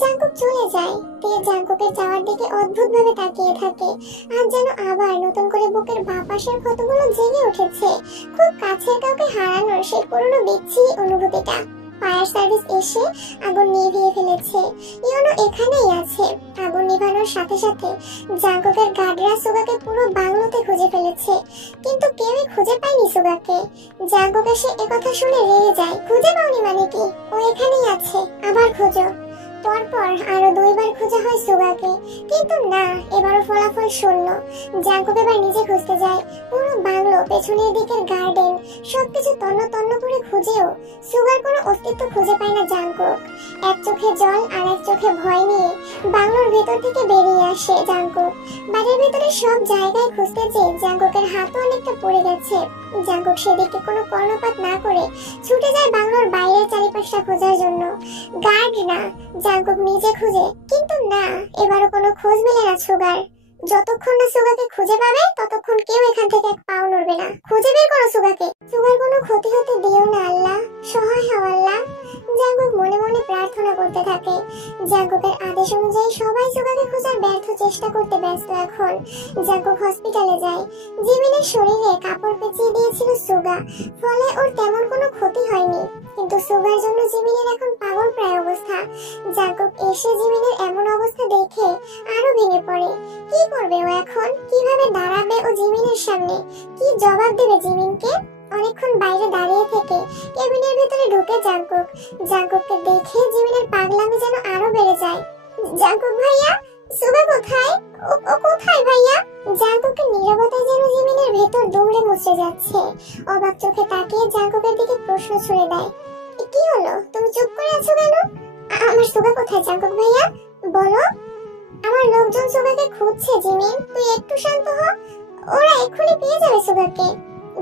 জাঙ্কুক চলে যায়। তে জাঙ্কুকের যাওয়ার দিকে অদ্ভুত ভাবে তাকিয়ে থাকে, আর যেন আবার নতুন করে বুকের বাঁ পাশের ক্ষতগুলো জেগে উঠেছে। খুব কাছের কাউকে হারানোর সেই পুরনো বিচ্ছিরি অনুভূতিটা। ফায়ার সার্ভিস এসে আগুন নিভিয়ে ফেলেছে। ইউনো এখানেই আছে। আগুন নিভানোর সাথে সাথে জাঙ্কুকের গার্ডরা সুগাকে পুরো বাংলোতে খুঁজে ফেলেছে, কিন্তু কেউই খুঁজে পায়নি সুগাকে। জাঙ্কুক এসে একথা শুনে রেগে যায়। খুঁজে পাওনি মানে কি? ও এখানেই আছে, আবার খোঁজো। পরপর আরো 2 বার খোঁজা হয় সুগাকে, কিন্তু না, এবারও ফলাফল শূন্য। জাঙ্কুক এবার নিজে খুঁজতে যায়। পুরো বাংলো, পেছনের দিকের গার্ডেন, সবকিছু তন্ন তন্ন করে খুঁজেও সুগার কোনো অস্তিত্ব খুঁজে পায় না জাঙ্কুক। এক চোখে জল আর এক চোখে ভয় নিয়ে বাংলোর ভেতর থেকে বেরিয়ে আসে জাঙ্কুক। বাড়ির ভেতরে সব জায়গায় খুঁজতে যেয়ে জাঙ্কুকের হাতও অনেকটা পড়ে গেছে। জাঙ্কুক সেদিকে কোনো কর্ণপাত না করে ছুটে যায় বাংলোর বাইরের চারিপাশটা খোঁজার জন্য। গার্ড না, জাঙ্কুক নিজে খুঁজে, কিন্তু না, এবারও কোনো খোঁজ মেলে না সুগার। যতক্ষণ না সুগাকে খুঁজে পাবে ততক্ষণ কেউ এখান থেকে এক পাও নড়বে না। খুঁজে বের করো সুগাকে। সুগার কোনো ক্ষতি হতে দিও না আল্লাহ, সহায় হও আল্লাহ। জাঙ্কুক মনে মনে প্রার্থনা করতে থাকে। জাঙ্কুকের আদেশ অনুযায়ী সবাই সুগাকে খোঁজার ব্যর্থ চেষ্টা করতে ব্যস্ত এখন। জাঙ্কুক হসপিটালে যায়। জিমিনের শরীরে কাপড় পেঁচিয়ে দিয়েছিল সুগা, ফলে ওর তেমন কোনো ক্ষতি হয়নি, কিন্তু সুগার জন্য জিমিনের এখন পাগল প্রায় অবস্থা। জাঙ্কুক এসে জিমিনের এমন অবস্থা দেখে আরো ভেঙে পড়ে। কি করবে ও এখন? কিভাবে দাঁড়াবে ও জিমিনের সামনে? কি জবাব দেবে জিমিনকে? অনেকক্ষণ বাইরে দাঁড়িয়ে থেকে কেবিনের ভিতরে ঢুকে জাঙ্কুক। জাঙ্কুককে দেখে জিমিনের পাগলামি যেন আরো বেড়ে যায়। জাঙ্কুক ভাইয়া, সুগা কোথায়? ও কোথায় ভাইয়া? জাঙ্কুকের নীরবতায় যেন জিমিনের ভেতর দৌড়ে মুছে যাচ্ছে। অবাক চোখে তাকিয়ে জাঙ্কুকের দিকে প্রশ্ন ছুড়ে দেয়। কি হলো? তুমি চুপ করে আছো কেন? আমার সুগা কোথায় জাঙ্কুক ভাইয়া? বলো। আমার লোকজন সুগাকে খুঁজছে জিমিন, তুই একটু শান্ত হ। ওরা এক্ষুনি পেয়ে যাবে সুগাকে।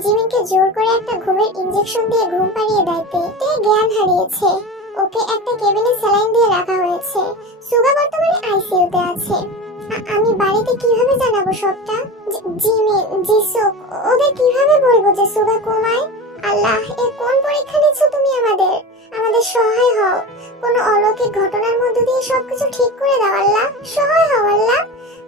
জিমিনকে জোর করে একটা ঘুমের ইনজেকশন দিয়ে ঘুম পাড়িয়ে দেয়। তে জ্ঞান হারিয়েছে। ওকে একটা কেবিনে স্যালাইন দিয়ে রাখা হয়েছে। সুগা বর্তমানে আইসিইউতে আছে। আমি বাড়িতে কিভাবে জানাবো সবটা? জিমিন, জিসুক, ওদের কিভাবে বলবো যে সুগা কোমায়? আল্লাহ, এ কোন পরীক্ষা নিচ্ছ তুমি আমাদের? আমাদের সহায় হও। কোনো অলৌকিক ঘটনার মধ্য দিয়ে সবকিছু ঠিক করে দাও আল্লাহ, সহায় হও আল্লাহ।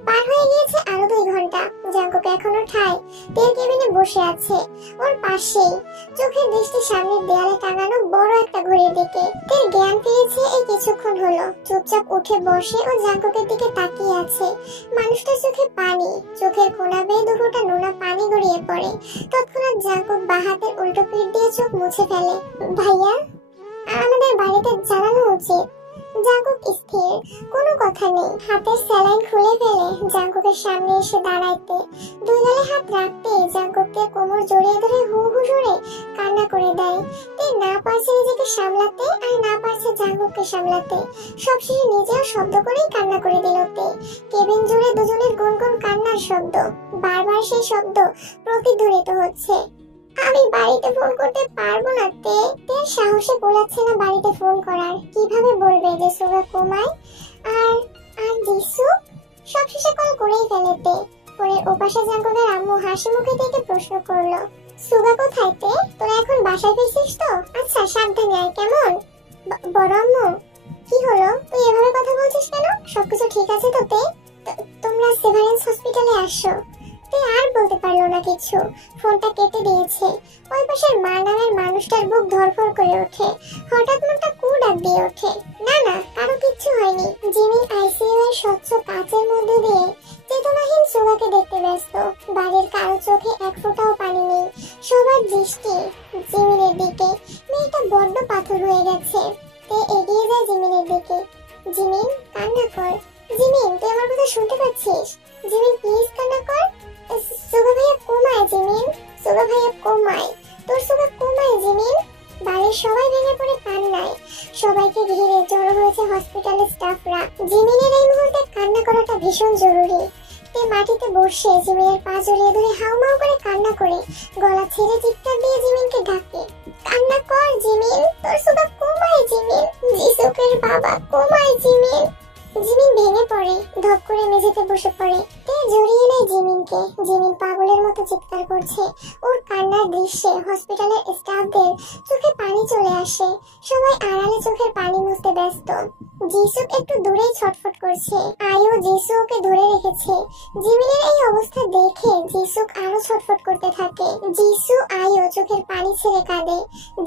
পার হয়ে গিয়েছে আরো 2 ঘন্টা। জাঙ্কুক এখনো ঠায় তেল কেবিনে বসে আছে। ওর পাশেই চোখের দৃষ্টি সামনের দেয়ালে টাঙানো বড় একটা ঘড়ির দিকে। তের জ্ঞান ফিরেছে এই কিছুক্ষণ হলো। চুপচাপ উঠে বসে ও জাঙ্কুকের দিকে তাকিয়ে আছে। মানুষটার চোখে পানি, চোখের কোনা বেয়ে 2 ফোঁটা নোনা পানি গড়িয়ে পড়ে। তৎক্ষণাৎ জাঙ্কুক বাঁ হাতের উল্টো পিঠ দিয়ে চোখ মুছে ফেলে। ভাইয়া, আমাদের বাড়িতে জানানো উচিত। জাঙ্কুক স্থির, কোনো কথা নেই। হাতের স্যালাইন খুলে ফেলে জাঙ্কুকের সামনে এসে দাঁড়াইতে 2 গালে হাত রাখতেই জাঙ্কুককে কোমর জড়িয়ে ধরে হু হু সরে কান্না করে দেয়। তে না পারছে নিজেকে সামলাতে, আর না পারছে জাঙ্কুককে সামলাতে। সবশেষে নিজেও শব্দ করেই কান্না করে দিল তে। কেবিন জুড়ে দুজনের গুনগুন কান্নার শব্দ। বারবার সেই শব্দ প্রতিধ্বনিত হচ্ছে। আমি বাড়িতে ফোন করতে পারবো না তে। তের সাহসে কোলাচ্ছে না বাড়িতে ফোন করার। কিভাবে বলবে যে সুগা কোমায়? আর আর জিসু? সবশেষে কল করেই ফেলে তে। ফোনের ওপাশে জাঙ্কুকের আম্মু হাসি মুখে থেকে প্রশ্ন করলো, সুগা কোথায় তে? তোরা এখন বাসায় ফিরছিস তো? আচ্ছা সাবধানে আয় কেমন? বড় আম্মু, কি হলো? তুই এভাবে কথা বলছিস কেন? সবকিছু ঠিক আছে তো তে? তোমরা সেভারেন্স হসপিটালে আসো। তে আর বলতে পারলো না কিছু, ফোনটা কেটে দিয়েছে। ওই পাশের মা নামের মানুষটার বুক ধরফর করে ওঠে। হঠাৎ মনটা কু ডাক দিয়ে ওঠে, না না কারো কিচ্ছু হয়নি। জিমিন আইসিইউ এর স্বচ্ছ কাচের মধ্যে দিয়ে চেতনাহীন সুগাকে দেখতে ব্যস্ত। বাড়ির কারো চোখে এক ফোঁটাও পানি নেই, সবার দৃষ্টি জিমিনের দিকে। মেয়েটা বড্ড পাথর হয়ে গেছে। তে এগিয়ে যায় জিমিনের দিকে। জিমিন কান্না কর। জিমিন তুই আমার কথা শুনতে পাচ্ছিস? জিমিন প্লিজ কান্না কর। সুগা ভাইয়া কোমায় জিমিন, সুগা ভাইয়া কোমায়, তোর সুগা কোমায় জিমিন। বাড়ির সবাই ভেঙে পড়ে কান্নায়। সবাইকে ঘিরে জড়ো হয়েছে হসপিটালের স্টাফরা। জিমিনের এই মুহূর্তে কান্না করাটা ভীষণ জরুরি। তে মাটিতে বসে জিমিনের পা জড়িয়ে ধরে হাউমাউ করে কান্না করে গলা ছেড়ে চিৎকার দিয়ে জিমিনকে ডাকে, কান্না কর জিমিন, তোর সুগা কোমায় জিমিন, জিসুকের বাবা কোমায় জিমিন। জিমিন ভেঙে পড়ে, ধপ করে মেঝেতে বসে পড়ে। তে জড়িয়ে নেয় জিমিনকে। জিমিন পাগলের মতো চিৎকার করছে। ওর কান্নার দৃশ্যে হসপিটালের স্টাফদের চোখে পানি চলে আসে। সবাই আড়ালে চোখের পানি মুছতে ব্যস্ত। জিসুক একটু দূরেই ছটফট করছে। আয়ু জিসু ওকে ধরে রেখেছে। জিমিনের এই অবস্থা দেখে জিসুক আরো ছটফট করতে থাকে। জিসু আয়ু চোখের পানি ছেড়ে কাঁদে।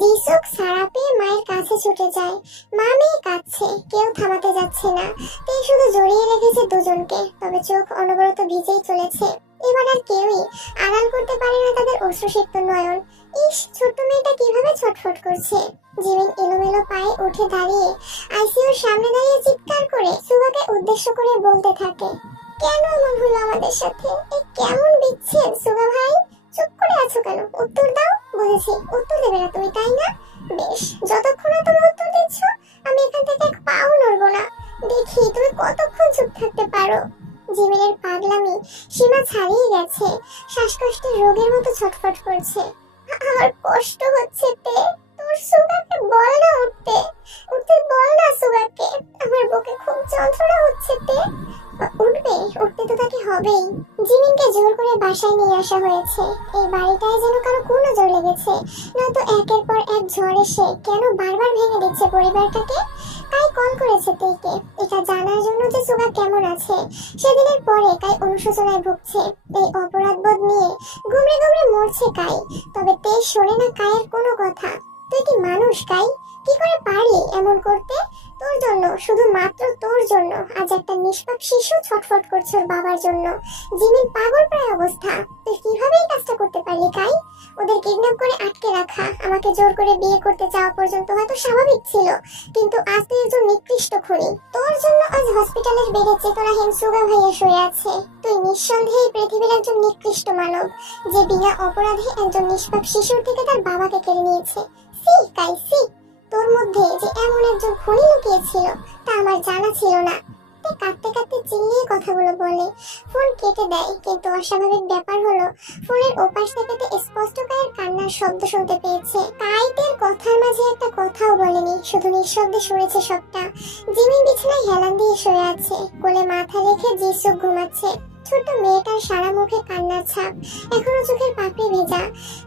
জিসুক সারা পেয়ে মায়ের কাছে ছুটে যায়। মা মেয়ে কাঁদছে, কেউ থামাতে যাচ্ছে না। তে শুধু জড়িয়ে রেখেছে দুজনকে, তবে চোখ অনবরত ভিজেই চলেছে। এবার আর কেউই আড়াল করতে পারে না তাদের অশ্রুসিক্ত নয়ন। ইস, ছোট্ট মেয়েটা কিভাবে ছটফট করছে। জিমিন এলোমেলো পায়ে উঠে দাঁড়িয়ে আইসিইউর সামনে দাঁড়িয়ে চিৎকার করে সুগাকে উদ্দেশ্য করে বলতে থাকে, কেন এমন হলো আমাদের সাথে? এই কেমন বিচ্ছেদ সুগা ভাই? চুপ করে আছো কেন? উত্তর দাও। বুঝেছি উত্তর দেবে না তুমি, তাই না? বেশ, যতক্ষণ না তুমি উত্তর দিচ্ছ আমি এখান থেকে এক পাও নড়বো না। দেখি তুমি কতক্ষণ চুপ থাকতে পারো। জিমিনের পাগলামি সীমা ছাড়িয়ে গেছে। শ্বাসকষ্টের রোগের মতো ছটফট করছে। আমার কষ্ট হচ্ছে তে, তোর সুগাকে বল না উঠতে, উঠতে বল না সুগাকে। আমার বুকে খুব যন্ত্রণা হচ্ছে তে। উঠবে, উঠতে তো তাকে হবেই। জিমিনকে জোর করে বাসায় নিয়ে আসা হয়েছে। এই বাড়িটায় যেন কারো কোন নজর লেগেছে, নয়তো একের পর এক ঝড় এসে কেন বারবার ভেঙে দিচ্ছে পরিবারটাকে। কাই কল করেছে তেকে এটা জানার জন্য যে সুগা কেমন আছে। সেদিনের পরে কাই অনুশোচনায় ভুগছে। এই অপরাধবোধ নিয়ে গুমড়ে গুমড়ে মরছে কাই। তবে তে শোনে না কায়ের কোনো কথা। তুই কি মানুষ কাই? কি করে পারলি এমন করতে? তোর জন্য, শুধুমাত্র তোর জন্য আজ একটা নিষ্পাপ শিশু ছটফট করছে ওর বাবার জন্য। জিমিন পাগল প্রায় অবস্থা। তুই কিভাবে এই কাজটা করতে পারলি কাই? ওদের কিডন্যাপ করে আটকে রাখা, আমাকে জোর করে বিয়ে করতে চাওয়া পর্যন্ত হয়তো স্বাভাবিক ছিল, কিন্তু আজ তুই একজন নিকৃষ্ট খুনি। তোর জন্য আজ হসপিটালের বেডে চেতনাহীন সুগা ভাইয়া শুয়ে আছে। তুই নিঃসন্দেহে পৃথিবীর একজন নিকৃষ্ট মানব, যে বিনা অপরাধে একজন নিষ্পাপ শিশুর থেকে তার বাবাকে কেড়ে নিয়েছে। সি কাই সি, তোর মধ্যে যে এমন একজন খুনি লুকিয়েছিল তা আমার জানা ছিল না। কাঁদতে কাঁদতে চিল্লিয়ে কথাগুলো বলে। ফোন কেটে দেয়, কিন্তু অস্বাভাবিক ব্যাপার হলো ফোনের ওপাশ থেকে স্পষ্ট কায়ের কান্নার শব্দ শুনতে পেয়েছে। কাইতের কথার মাঝে একটা কথাও বলেনি, শুধু নিঃশব্দে শুনেছে সবটা। জিমিন বিছানায় হেলান দিয়ে শুয়ে আছে, কোলে মাথা রেখে জিসুক ঘুমাচ্ছে। ছোট মেয়েটার সারা মুখে কান্নার ছাপ, এখনো চোখের পাপড়ি ভেজা।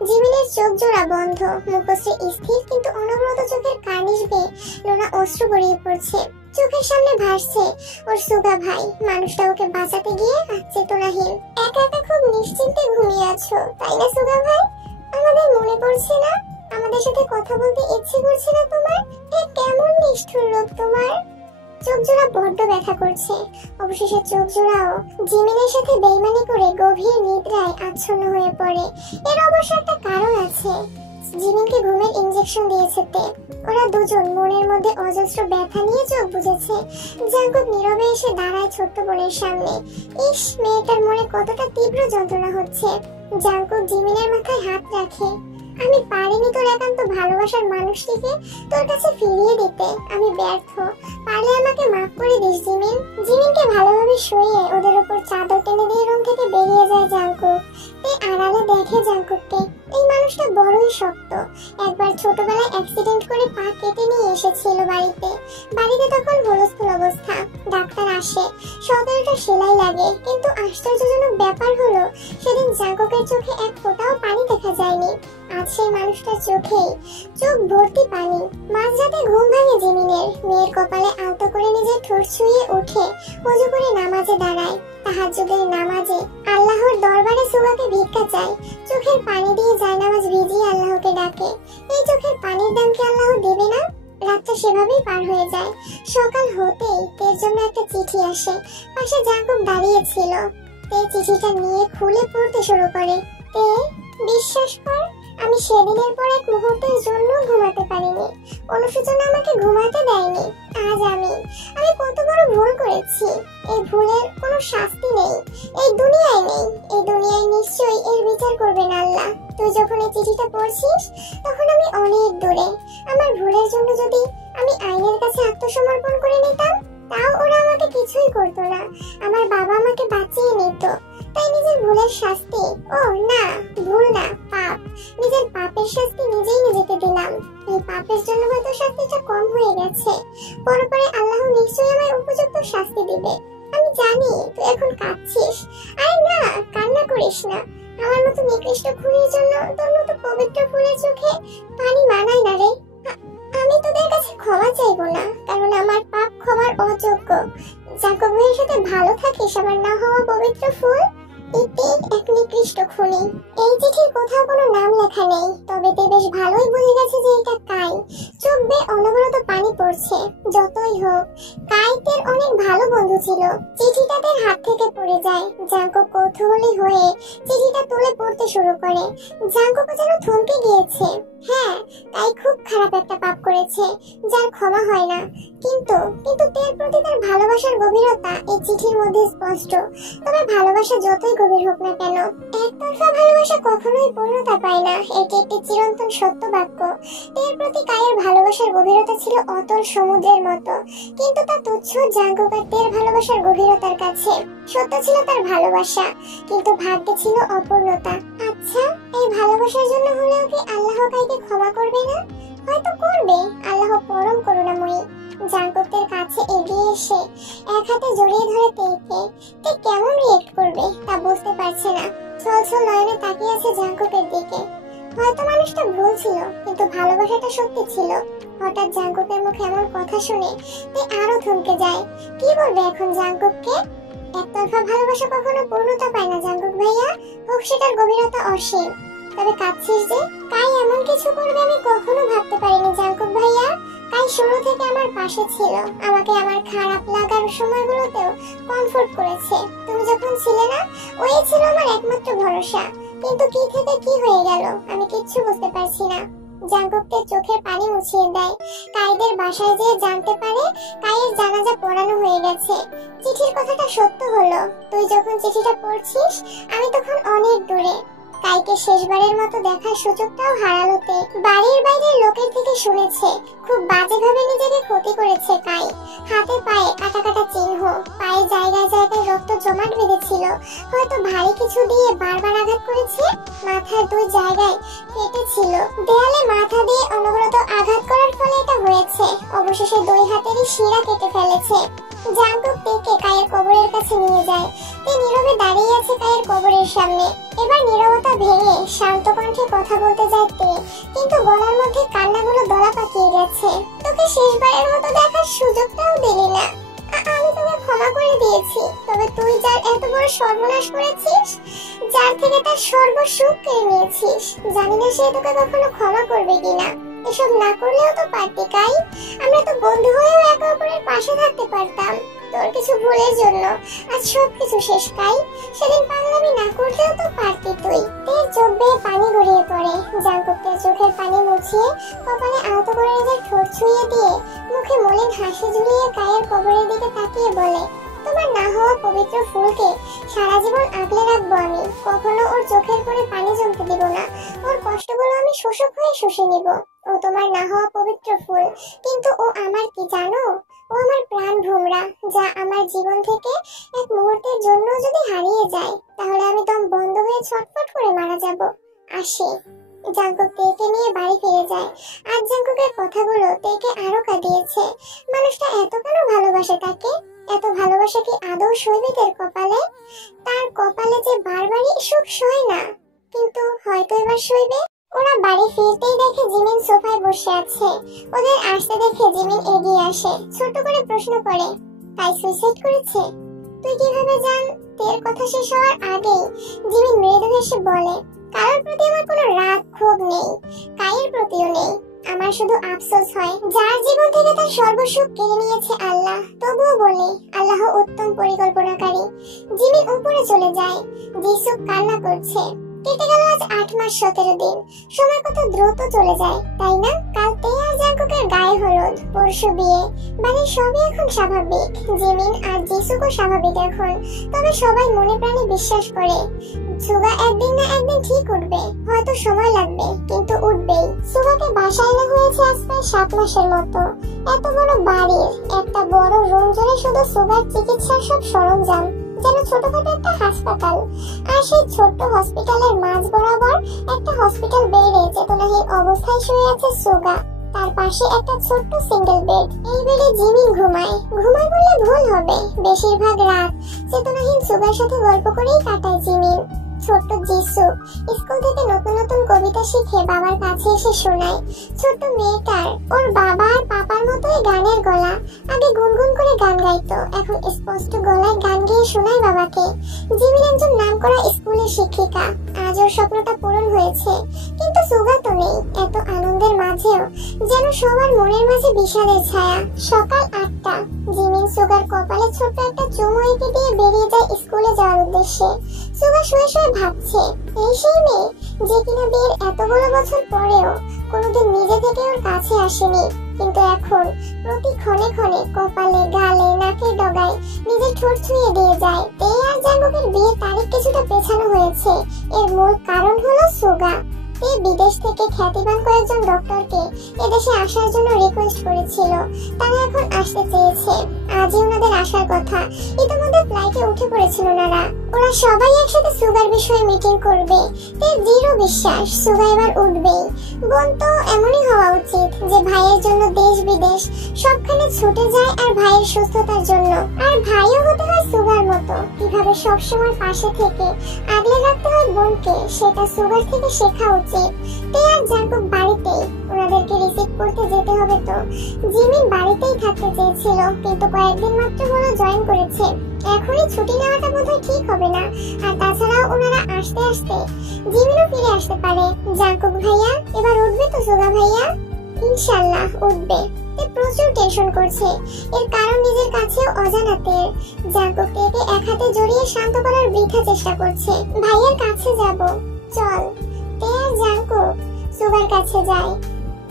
জিমিনের চোখ জোড়া বন্ধ, মুখশ্রী স্থির, কিন্তু অনবরত চোখের কার্নিশ বেয়ে নোনা অশ্রু গড়িয়ে পড়ছে। চোখের সামনে ভাসছে ওর সুগা ভাই, মানুষটা ওকে বাঁচাতে গিয়ে চেতনাহীন। একা একা খুব নিশ্চিন্তে ঘুমিয়ে আছো, তাই না সুগা ভাই? আমাদের মনে পড়ছে না? আমাদের সাথে কথা বলতে ইচ্ছে করছে না তোমার? এ কেমন নিষ্ঠুর লোক তোমার। চোখ জোড়া বড্ড ব্যথা করছে। অবশেষে চোখ জোড়াও জিমিনের সাথে বেইমানি করে গভীর নিদ্রায় আচ্ছন্ন হয়ে পড়ে। এর অবশ্য একটা কারণ আছে। জিমিনকে ঘুমের ইনজেকশন দিয়েছে তে। ওরা দুজন মনের মধ্যে অজস্র ব্যথা নিয়ে চোখ বুজেছে। জাঙ্কুক নীরবে এসে দাঁড়ায় ছোট্ট বোনের সামনে। ইস, মেয়েটার মনে কতটা তীব্র যন্ত্রণা হচ্ছে। জাঙ্কুক জিমিনের মাথায় হাত রাখে। আমি পারিনি তোর একান্ত ভালোবাসার মানুষটিকে তোর কাছে ফিরিয়ে দিতে, আমি ব্যর্থ। পারলে আমাকে মাফ করে দিস জিমিন। জিমিনকে ভালোভাবে শুয়ে ওদের উপর চাদর টেনে দিয়ে রুম থেকে বেরিয়ে যায় জাঙ্কুক। তে আড়ালে দেখে জাঙ্কুককে। এই মানুষটা বড়ই শক্ত। একবার ছোটবেলায় অ্যাক্সিডেন্ট করে পা কেটে নিয়ে এসেছিল বাড়িতে তখন হুলস্থুল অবস্থা। ডাক্তার আসে, 17টা সেলাই লাগে, কিন্তু আশ্চর্যজনক ব্যাপার হলো সেদিন জাঙ্কুকের চোখে এক ফোঁটাও পানি দেখা যায়নি। আজ সেই মানুষটার চোখ ভর্তি পানি। মাঝরাতে ঘুম ভাঙে জিমিনের। মেয়ের কপালে আলতো করে নিজের ঠোঁট ছুঁয়ে উঠে ওযু করে নামাজে দাঁড়ায়। তাহাজ্জুদের নামাজে আল্লাহর দরবারে সুগাকে ভিক্ষা চায়। চোখের পানি দিয়ে জায়নামাজ ভিজিয়ে আল্লাহকে ডাকে। এই চোখের পানির দাম কি আল্লাহ দেবে না? রাতটা সেভাবেই পার হয়ে যায়। সকাল হতেই তের জন্য একটা চিঠি আসে। পাশে জাঙ্কুক দাঁড়িয়ে ছিল। তে চিঠিটা নিয়ে খুলে পড়তে শুরু করে। তে, বিশ্বাস কর, আমি সেদিনের পর এক মুহূর্তের জন্য ঘুমাতে পারিনি। অনুশোচনা আমাকে ঘুমাতে দেয়নি। আজ আমি কত বড় ভুল করেছি। এই ভুলের কোনো শাস্তি নেই, এই দুনিয়ায় নেই। এই দুনিয়ায় নিশ্চয়ই এর বিচার করবেন আল্লাহ। তুই যখন এই চিঠিটা পড়ছিস তখন আমি অনেক দূরে। আমার ভুলের জন্য যদি আমি আইনের কাছে আত্মসমর্পণ করে নিতাম, তাও ওরা আমাকে কিছুই করতো না। আমার বাবা আমাকে বাঁচিয়ে নিত। তাই নিজের ভুলের শাস্তি, ও না, ভুল না, পাপ, নিজের পাপের শাস্তি নিজেই নিজেকে দিলাম। এই পাপের জন্য হয়তো শাস্তিটা কম হয়ে গেছে। পরে আল্লাহ নিশ্চয়ই আমায় উপযুক্ত শাস্তি দিবে। আমি জানি তুই এখন কাঁদছিস। আরে না, কান্না করিস না। আমার মতো নিকৃষ্ট খুনির জন্য তোর মতো পবিত্র ফুলের চোখে পানি মানায় না রে। আমি তোদের কাছে ক্ষমা চাইবো না, কারণ আমার পাপ ক্ষমার অযোগ্য। জাঙ্কুক ভাইয়ের সাথে ভালো থাকিস, আমার না হওয়া পবিত্র ফুল। এটি এক নিকৃষ্ট খুনি। এই চিঠির কোথাও কোনো নাম লেখা নেই, তবে তে বেশ ভালোই বুঝে গেছে যে এটা কাই। চোখ বেয়ে অনবরত পানি পড়ছে। যতই হোক, কাই তের অনেক ভালো বন্ধু ছিল। চিঠিটা তের হাত থেকে পড়ে যায়। জাঙ্কুক কৌতূহলী হয়ে চিঠিটা তুলে পড়তে শুরু করে। জাঙ্কুক যেন থমকে গিয়েছে। হ্যাঁ, কাই খুব খারাপ একটা পাপ করেছে, যার ক্ষমা হয় না। কিন্তু তের প্রতি তার ভালোবাসার গভীরতা এই চিঠির মধ্যে স্পষ্ট। তবে ভালোবাসা যতই গভীর হোক না কেন, একতরফা ভালোবাসা কখনোই পূর্ণতা পায় না। এটি একটি চিরন্তন সত্য বাক্য। তের প্রতি কায়ের ভালোবাসার গভীরতা ছিল অতল সমুদ্রের মতো, কিন্তু তা তুচ্ছ জাঙ্কুক আর তের ভালোবাসার গভীরতার কাছে। সত্য ছিল তার ভালোবাসা, কিন্তু ভাগ্যে ছিল অপূর্ণতা। আচ্ছা, এই ভালোবাসার জন্য হলেও কি আল্লাহ কাইকে ক্ষমা করবে না? হয়তো করবে। আল্লাহ পরম করুণাময়ী। জাঙ্কুকের কাছে এগিয়ে এসে এক হাতে জড়িয়ে ধরে তেকে। তে কেমন রিয়েক্ট করবে তা বুঝতে পারছে না। ছলছল নয়নে তাকিয়ে আছে জাঙ্কুকের দিকে। হয়তো মানুষটা ভুল ছিল, কিন্তু ভালোবাসাটা সত্যি ছিল। হঠাৎ জাঙ্কুকের মুখে এমন কথা শুনে তে আরো থমকে যায়। কি বলবে এখন জাঙ্কুককে? একতরফা ভালোবাসা কখনো পূর্ণতা পায় না জাঙ্কুক ভাইয়া, হোক সেটার গভীরতা অসীম। তবে কাঁদছিস যে? কাই এমন কিছু করবে আমি কখনো ভাবতে পারিনি জাঙ্কুক ভাইয়া। কাই শুরু থেকে আমার পাশে ছিল, আমাকে আমার খারাপ লাগার সময়গুলোতেও কমফোর্ট করেছে। তুমি যখন ছিলে না, ওই ছিল আমার একমাত্র ভরসা। কিন্তু কি থেকে কি হয়ে গেল আমি কিচ্ছু বুঝতে পারছি না। জাঙ্কুককে চোখের পানি মুছিয়ে দেয়। কাইদের বাসায় যেয়ে জানতে পারে কাইয়ের জানাজা পড়ানো হয়ে গেছে। চিঠির কথাটা সত্য হলো। তুই যখন চিঠিটা পড়ছিস আমি তখন অনেক দূরে। কাইকে শেষবারের মতো দেখার সুযোগটাও হারালো তে। বাড়ির বাইরের লোকের থেকে শুনেছে খুব বাজেভাবে নিজেকে ক্ষতি করেছে কাই। হাতে পায়ে কাটা কাটা চিহ্ন, পায়ে জায়গায় জায়গায় রক্ত জমাট বেঁধেছিল। হয়তো ভারী কিছু দিয়ে বারবার আঘাত করেছে। মাথার দুই জায়গায় কেটেছিল। দেয়ালে মাথা দিয়ে অনবরত আঘাত করার ফলে এটা হয়েছে। অবশেষে দুই হাতেরই শিরা কেটে ফেলেছে। জাঙ্কুক তেকে কায়ের কবরের কাছে নিয়ে যায়। তে নীরবে দাঁড়িয়ে আছে কায়ের কবরের সামনে। এবার নীরবতা ভেঙে শান্ত কণ্ঠে কথা বলতে যায় তে, কিন্তু গলার মধ্যে কান্নাগুলো দলা পাকিয়ে গেছে। তোকে শেষবারের মতো দেখার সুযোগটাও দিলি না। আমি তোকে ক্ষমা করে দিয়েছি, তবে তুই যার এত বড় সর্বনাশ করেছিস, যার থেকে তার সর্বসুখ কেড়ে নিয়েছিস, জানি না সে তোকে কখনো ক্ষমা করবে কিনা। এসব না করলেও তো পারতি কাই। আমরা তো বন্ধু হয়েও একে অপরের পাশে থাকতে পারতাম। তোর কিছু ভুলের জন্য আজ সবকিছু শেষ কাই। সেদিন পাগলামি না করলেও তো পারতি তুই। তের চোখ বেয়ে পানি গড়িয়ে পড়ে। জাঙ্কুকের চোখের পানি মুছিয়ে কপালে আলতো করে নিজের ঠোঁট ছুঁয়ে দিয়ে মুখে মলিন হাসি ঝুলিয়ে কায়ের কবরের দিকে তাকিয়ে বলে, তোমার না হওয়া পবিত্র ফুলকে সারা জীবন আগলে রাখবো আমি। কখনো ওর চোখের পরে পানি জমতে দিব না। ওর কষ্টগুলো আমি শোষক হয়ে শুষে নিব। ও তোমার না হওয়া পবিত্র ফুল, কিন্তু ও আমার কি জানো? ও আমার প্রাণ ভোমরা, যা আমার জীবন থেকে এক মুহূর্তের জন্য যদি হারিয়ে যায়, তাহলে আমি দম বন্ধ হয়ে ছটফট করে মারা যাব। আসে। জাঙ্কুক তেকে নিয়ে বাড়ি ফিরে যায়। আর জাঙ্কুকের কথাগুলো তেকে আরো কাঁদিয়েছে। মানুষটা এত কেন ভালোবাসে তাকে? এত ভালোবাসা কি আদৌ সইবে তার কপালে? তার কপালে যে বারবারই সুখ সয় না, কিন্তু হয়তো এবার সইবে। ওরা বাড়ি ফিরতেই দেখে জিমিন সোফায় বসে আছে। ওদের আসতে দেখে জিমিন এগিয়ে আসে, ছোট করে প্রশ্ন করে, তাই সুইসাইড করেছে? তুই কিভাবে জান? তের কথা শেষ হওয়ার আগেই জিমিন মৃদু হেসে বলে, কারোর প্রতি আমার কোনো রাগ ক্ষোভ নেই, কায়ের প্রতিও নেই। আমার শুধু আফসোস হয় যার জীবন থেকে তার সর্বসুখ কেড়ে নিয়েছে আল্লাহ। তবুও বলি আল্লাহ উত্তম পরিকল্পনাকারী। জিমিন উপরে চলে যায়। জিসুক কান্না করছে। কেটে গেল আজ 8 মাস 17 দিন। সময় কত দ্রুত চলে যায়, তাই না? কাল তে আর জাঙ্কুকের গায়ে হলুদ, পরশু বিয়ে। বাড়ির সবই এখন স্বাভাবিক। জিমিন আর জিসুকও স্বাভাবিক এখন। তবে সবাই মনে প্রাণে বিশ্বাস করে সুগা একদিন না একদিন ঠিক উঠবে। হয়তো সময় লাগবে, কিন্তু উঠবেই। সুগাকে বাসায় এনে হয়েছে আজ প্রায় 7 মাসের মতো। এত বড় বাড়ির একটা বড় রুম জুড়ে শুধু সুগার চিকিৎসার সব সরঞ্জাম, যেন ছোটখাটো একটা হাসপাতাল। আর সেই ছোট্ট হসপিটালের মাঝ বরাবর একটা হসপিটাল বেডে চেতনাহীন অবস্থায় শুয়ে আছে সুগা। তার পাশে একটা ছোট্ট সিঙ্গেল বেড। এই বেডে জিমিন ঘুমায় বললে ভুল হবে। বেশিরভাগ রাত চেতনাহীন সুগার সাথে গল্প করেই কাটায় জিমিন। ছোট্ট জিসুক স্কুল থেকে নতুন নতুন কবিতা শিখে বাবার কাছে এসে শোনায়। ছোট্ট মেয়েটার ওর বাবা আর পাপার মতোই গানের গলা। আগে গুনগুন করে গান গাইতো, এখন স্পষ্ট গলায় গান গেয়ে শোনায় বাবাকে। জিমিন একজন নামকরা স্কুলের শিক্ষিকা। আজ ওর স্বপ্নটা পূরণ হয়েছে, কিন্তু সুগা তো নেই। এত আনন্দের মাঝেও যেন সবার মনের মাঝে বিষাদের ছায়া। সকাল 8টা। জিমিন সুগার কপালে ছোট্ট একটা চুমু এঁকে দিয়ে বেরিয়ে যায় স্কুলে যাওয়ার উদ্দেশ্যে। সুগা শুয়ে শুয়ে ভাবছে, এই সেই মেয়ে যে কিনা বিয়ের এতগুলো বছর পরেও কোনোদিন নিজে থেকে ওর কাছে আসেনি, কিন্তু এখন প্রতি ক্ষণে ক্ষণে কপালে, গালে, নাকের ডগায় নিজের ঠোঁট ছুঁয়ে দিয়ে যায়। এই আর জাঙ্কুকের বিয়ের তারিখ কিছুটা পেছানো হয়েছে। এর মূল কারণ হলো সুগা। এই বিদেশ থেকে খ্যাতিমান কয়েকজন ডক্টরকে এদেশে আসার জন্য রিকোয়েস্ট করেছিল। তারা এখন আসতে চেয়েছে। আজই ওনাদের আসার কথা। ইতিমধ্যে ফ্লাইটে উঠে পড়েছিল ওনারা। ওরা সবাই একসাথে সুগার বিষয়ে মিটিং করবে। তার দৃঢ় বিশ্বাস সুগা এবার উঠবেই। বোন তো এমনই হওয়া উচিত যে ভাইয়ের জন্য দেশ বিদেশ সবখানে ছুটে যায় আর ভাইয়ের সুস্থতার জন্য। আর ভাইও হতে হয় সুগার মতো, কিভাবে সবসময় পাশে থেকে আগলে রাখতে হয় বোনকে, সেটা সুগার থেকে শেখা উচিত। তে আর জাঙ্কুক বাড়িতেই। ওনাদেরকে রিসিভ করতে যেতে হবে তো। জিমিন বাড়িতেই থাকতে চেয়েছিল, কিন্তু কয়েকদিন মাত্র হলো জয়েন করেছে। এখনই ছুটি নেওয়াটা বোধহয় ঠিক হবে না। আর তাছাড়াও ওনারা আসতে আসতে জিমিনও ফিরে আসতে পারে। জাঙ্কুক ভাইয়া এবার উঠবে তো সুগা ভাইয়া? ইনশাআল্লাহ উঠবে। প্রচুর টেনশন করছে। এর কারণ নিজের কাছেও অজানাতে। জাঙ্কুক তেকে এক হাতে জড়িয়ে শান্ত করার বৃথা চেষ্টা করছে। ভাইয়ের কাছে যাব, চল। তে আর জাঙ্কুক সুগার কাছে যায়।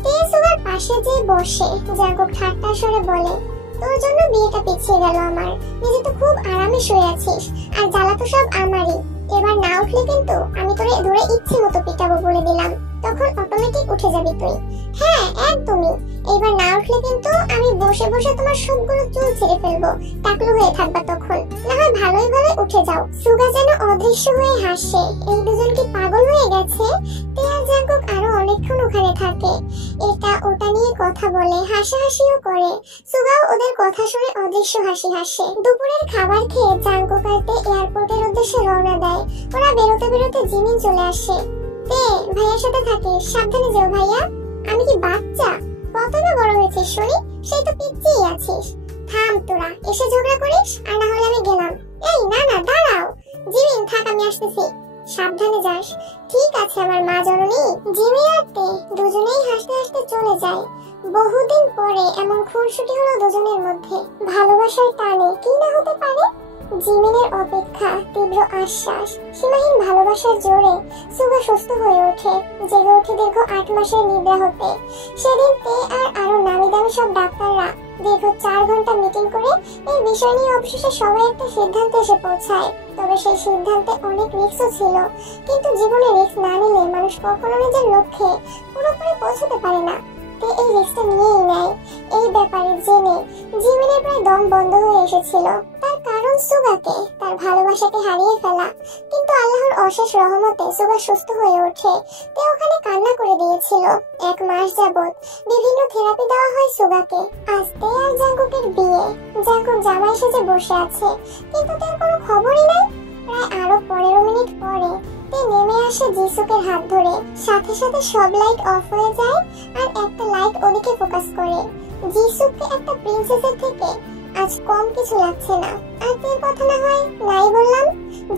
তে সুগার পাশে যেয়ে বসে। জাঙ্কুক ঠাট্টা স্বরে বলে, তোর জন্য বিয়েটা পিছিয়ে গেল আমার। নিজে তো খুব আরামে শুয়ে আছিস, আর জ্বালা তো সব আমারই। এবার না উঠলে কিন্তু আমি তোরে ধরে ইচ্ছে মতো পিটাবো বলে দিলাম। তখন অটোমেটিক উঠে যাবি তুই। হ্যাঁ একদমই। এবার না উঠলে কিন্তু আমি বসে বসে তোমার সবগুলো চুল ছিঁড়ে ফেলবো। টাকলু হয়ে থাকবা তখন। না হয় ভালোই ভালোই উঠে যাও। সুগা যেন অদৃশ্য হয়ে হাসে। এই দুজন কি পাগল হয়ে গেছে? তে আর জাঙ্কুক আরো অনেকক্ষণ ওখানে থাকে। এটা ওটা নিয়ে কথা বলে, হাসাহাসিও করে। সুগাও ওদের কথা শুনে অদৃশ্য হাসি হাসে। দুপুরের খাবার খেয়ে জাঙ্কুক আর তে এয়ারপোর্টের উদ্দেশ্যে রওনা দেয়। ওরা বেরোতে বেরোতে জিমিন চলে আসে। তে ভাইয়ার সাথে থাকিস, সাবধানে যেও ভাইয়া। আমি কি বাচ্চা? কতটা বড় হয়েছিস শুনি, সেই তো পিচ্চিই আছিস। থাম তোরা, এসে ঝগড়া করিস, আর না হলে আমি গেলাম। এই না না দাঁড়াও। জিমিন থাক, আমি আসতেছি। সাবধানে যাস। ঠিক আছে আমার মা জননী। জিমিন আর তে দুজনেই হাসতে হাসতে চলে যায়। বহুদিন পরে এমন খুনসুটি হলো দুজনের মধ্যে। ভালোবাসার টানে কি না হতে পারে। জিমিনের অপেক্ষা, তীব্র আশ্বাস, সীমাহীন ভালোবাসার জোরে সুগা সুস্থ হয়ে ওঠে। জেগে ওঠে দীর্ঘ 8 মাসের নিদ্রা হতে। সেদিন তে আর আরো নামি দামি সব ডাক্তাররা দীর্ঘ 4 ঘন্টা মিটিং করে এই বিষয় নিয়ে অবশেষে সবাই একটা সিদ্ধান্তে এসে পৌঁছায়। তবে সেই সিদ্ধান্তে অনেক রিস্কও ছিল, কিন্তু জীবনে রিস্ক না নিলে মানুষ কখনো নিজের লক্ষ্যে পুরোপুরি পৌঁছতে পারে না। তে এই রিস্কটা নিয়েই নেয়। এই ব্যাপারে জেনে জিমিনের প্রায় দম বন্ধ হয়ে এসেছিল। তার কারণ সুগাকে, তার ভালোবাসাকে হারিয়ে ফেলা। কিন্তু আল্লাহর অশেষ রহমতে সুগা সুস্থ হয়ে ওঠে। তে ওখানে কান্না করে দিয়েছিল। 1 মাস যাবত বিভিন্ন থেরাপি দেওয়া হয় সুগাকে। আস্তে আর জাঙ্কুকের বিয়ে। জাঙ্কুক জামাই সেজে বসে আছে, কিন্তু তার কোনো খবরই নাই। প্রায় আরো 15 মিনিট পরে তে নেমে আসে জিসুকের হাত ধরে। সাথে সাথে সব লাইট অফ হয়ে যায় আর একটা লাইট ওদিকে ফোকাস করে। জিসুককে একটা প্রিন্সেসের থেকে আজ কম কিছু লাগছে না। আর তের কথা না হয় নাই বললাম।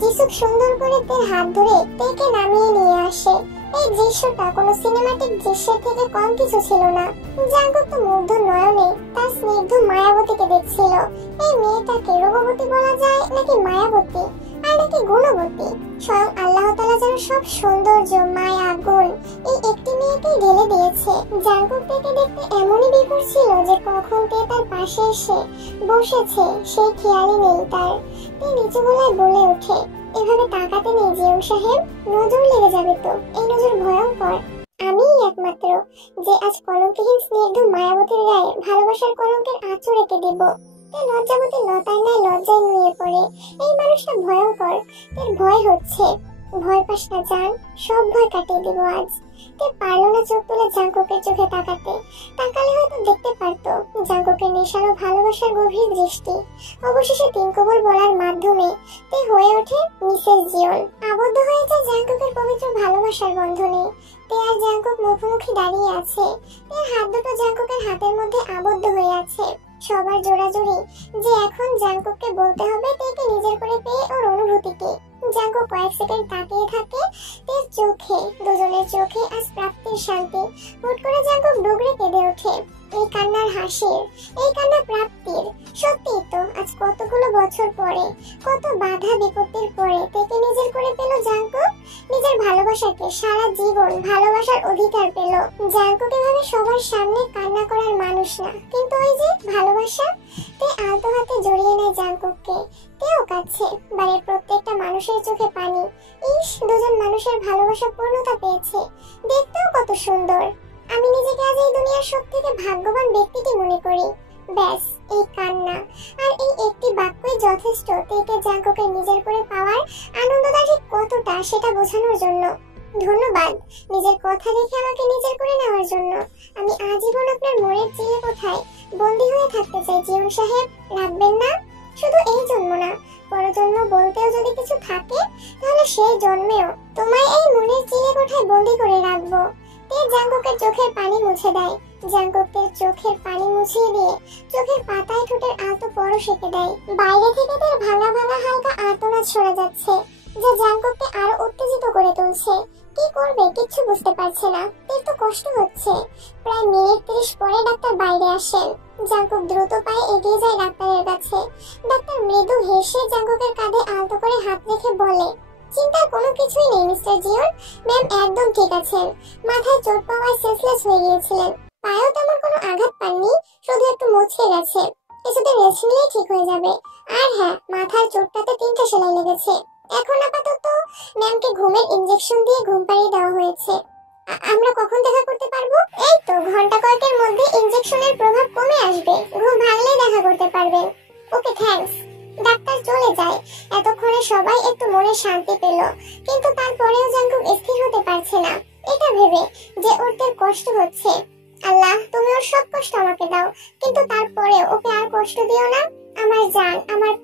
জিসুক সুন্দর করে তের হাত ধরে তেকে নামিয়ে নিয়ে আসে। এই দৃশ্যটা কোনো সিনেমাটিক দৃশ্যের থেকে কম কিছু ছিল না। জাঙ্কুক তো মুগ্ধ নয়নে তার স্নিগ্ধ মায়াবতীকে দেখছিল। এই মেয়েটাকে রূপবতী বলা যায় নাকি মায়াবতী আর নাকি গুণবতী? স্বয়ং আল্লাহ তাআলা যেন সব সৌন্দর্য, মায়া, গুণ এই একটি মেয়েকেই ঢেলে দিয়েছে। জাঙ্কুক তেকে দেখতে এমনই বিভোর ছিল যে কখন তে তার পাশে এসে বসেছে সেই খেয়ালই নেই তার। তে নিচু গলায় বলে ওঠে, এভাবে তাকাতে নেই জিয়ং সাহেব, নজর লেগে যাবে তো। এই নজর ভয়ঙ্কর। আমিই একমাত্র যে আজ কলঙ্কহীন স্নিগ্ধ মায়াবতীর গায়ে ভালোবাসার কলঙ্কের আঁচড় এঁকে দেব। তে লজ্জাবতী লতার ন্যায় লজ্জায় নুয়ে পড়ে। এই মানুষটা ভয়ঙ্কর। এর ভয় হচ্ছে। ভয় পাস না জান, সব ভয় কাটিয়ে দেব আজ। তে পারল না চোখ তুলে জাঙ্কুকের চোখে তাকাতে। তাকালে হয়তো দেখতে পারতো জাঙ্কুকের নেশানো ভালোবাসার গভীর দৃষ্টি। অবশেষে 3 কবর বলার মাধ্যমে তে হয়ে ওঠে মিসেস জিয়ন। আবদ্ধ হয়ে যায় জাঙ্কুকের পবিত্র ভালোবাসার বন্ধনে। তে আর জাঙ্কুক মুখোমুখি দাঁড়িয়ে আছে। তের হাত দুটো জাঙ্কুকের হাতের মধ্যে আবদ্ধ হয়ে আছে। সবার জোড়াজুড়ি যে এখন জাঙ্কুককে বলতে হবে তেকে নিজের করে পেয়ে ওর অনুভূতি কি। জাঙ্কুক কয়েক সেকেন্ড তাকিয়ে থাকে তের চোখে। দুজনের চোখে আজ প্রাপ্তির শান্তি। হুট করে জাঙ্কুক ডুগরে কেঁদে ওঠে। এই কান্নার হাসির, এই কান্না প্রাপ্তির। সত্যি তো আজ কতগুলো বছর পরে, কত বাধা বিপত্তির পরে তেকে নিজের করে পেল জাঙ্কুক। নিজের ভালোবাসাকে সারা জীবন ভালোবাসার অধিকার পেল। জাঙ্কুক এভাবে সবার সামনে কান্না করার মানুষ না, কিন্তু ওই যে ভালোবাসা। তে আলতো হাতে জড়িয়ে নেয় জাঙ্কুককে। তেও কাছে। বাড়ির প্রত্যেকটা মানুষের চোখে পানি। ইস, দুজন মানুষের ভালোবাসা পূর্ণতা পেয়েছে। দেখতেও কত সুন্দর। আমি নিজেকে আজ এই দুনিয়ার সব থেকে ভাগ্যবান ব্যক্তিটি মনে করি। ব্যাস, এই কান্না আর এই একটি বাক্যই যথেষ্ট তেকে জাঙ্কুকের নিজের করে পাওয়ার আনন্দটা ঠিক কতটা সেটা বোঝানোর জন্য। ধন্যবাদ নিজের কথা রেখে আমাকে নিজের করে নেওয়ার জন্য। আমি আজীবন আপনার মনের চিলে কোথায় বন্দী হয়ে থাকতে চাই জিয়ং সাহেব, রাখবেন না? শুধু এই জন্ম না, পরজন্ম বলতেও যদি কিছু থাকে তাহলে সেই জন্মেও তোমায় এই মনের চিলে কোঠায় বন্দী করে রাখবো। তে জাঙ্কুকের চোখের পানি মুছে দেয়। জাঙ্কুকের চোখের পানি মুছিয়ে দিয়ে চোখের পাতায় ঠোঁটের আলতো পরশ এঁকে দেয়। বাইরে থেকে তার ভাঙা ভাঙা হালকা আর্তনাদ শোনা যাচ্ছে, যা জাঙ্কুককে আরো উত্তেজিত করে তুলছে। কি করবে কিচ্ছু বুঝতে পারছে না। তের তো কষ্ট হচ্ছে। প্রায় মিনিট 30 পরে ডাক্তার বাইরে আসেন। জাঙ্কুক দ্রুত পায়ে এগিয়ে যায় ডাক্তারের কাছে। ডাক্তার মৃদু হেসে জাঙ্কুকের কাঁধে আলতো করে হাত রেখে বলে, চিন্তার কোনো কিছুই নেই মিস্টার জিয়ন, ম্যাম একদম ঠিক আছেন। মাথায় চোট পাওয়ায় সেন্সলেস হয়ে গিয়েছিলেন। পায়েও তেমন কোনো আঘাত পাননি, শুধু একটু মুচকে গেছে। কিছুদিন রেস্ট নিলেই ঠিক হয়ে যাবে। আর হ্যাঁ, মাথার চোটটাতে 3টা সেলাই লেগেছে। এখন আপাতত ম্যামকে ঘুমের ইনজেকশন দিয়ে ঘুম পাড়িয়ে দেওয়া হয়েছে। আমরা কখন দেখা করতে পারবো? এই তো ঘন্টা কয়েকের মধ্যে ইনজেকশনের প্রভাব কমে আসবে। ঘুম ভাঙলেই দেখা করতে পারবেন। ওকে, থ্যাঙ্কস। ডাক্তার চলে যায়। এতক্ষণে সবাই একটু মনে শান্তি পেল, কিন্তু তারপরেও জাঙ্কুক স্থির হতে পারছে না। এটা ভেবে যে ওর কষ্ট হচ্ছে। আল্লাহ, তুমি ওর সব কষ্ট আমাকে দাও, কিন্তু তারপরেও ওকে আর কষ্ট দিও না। আমার জান, আমার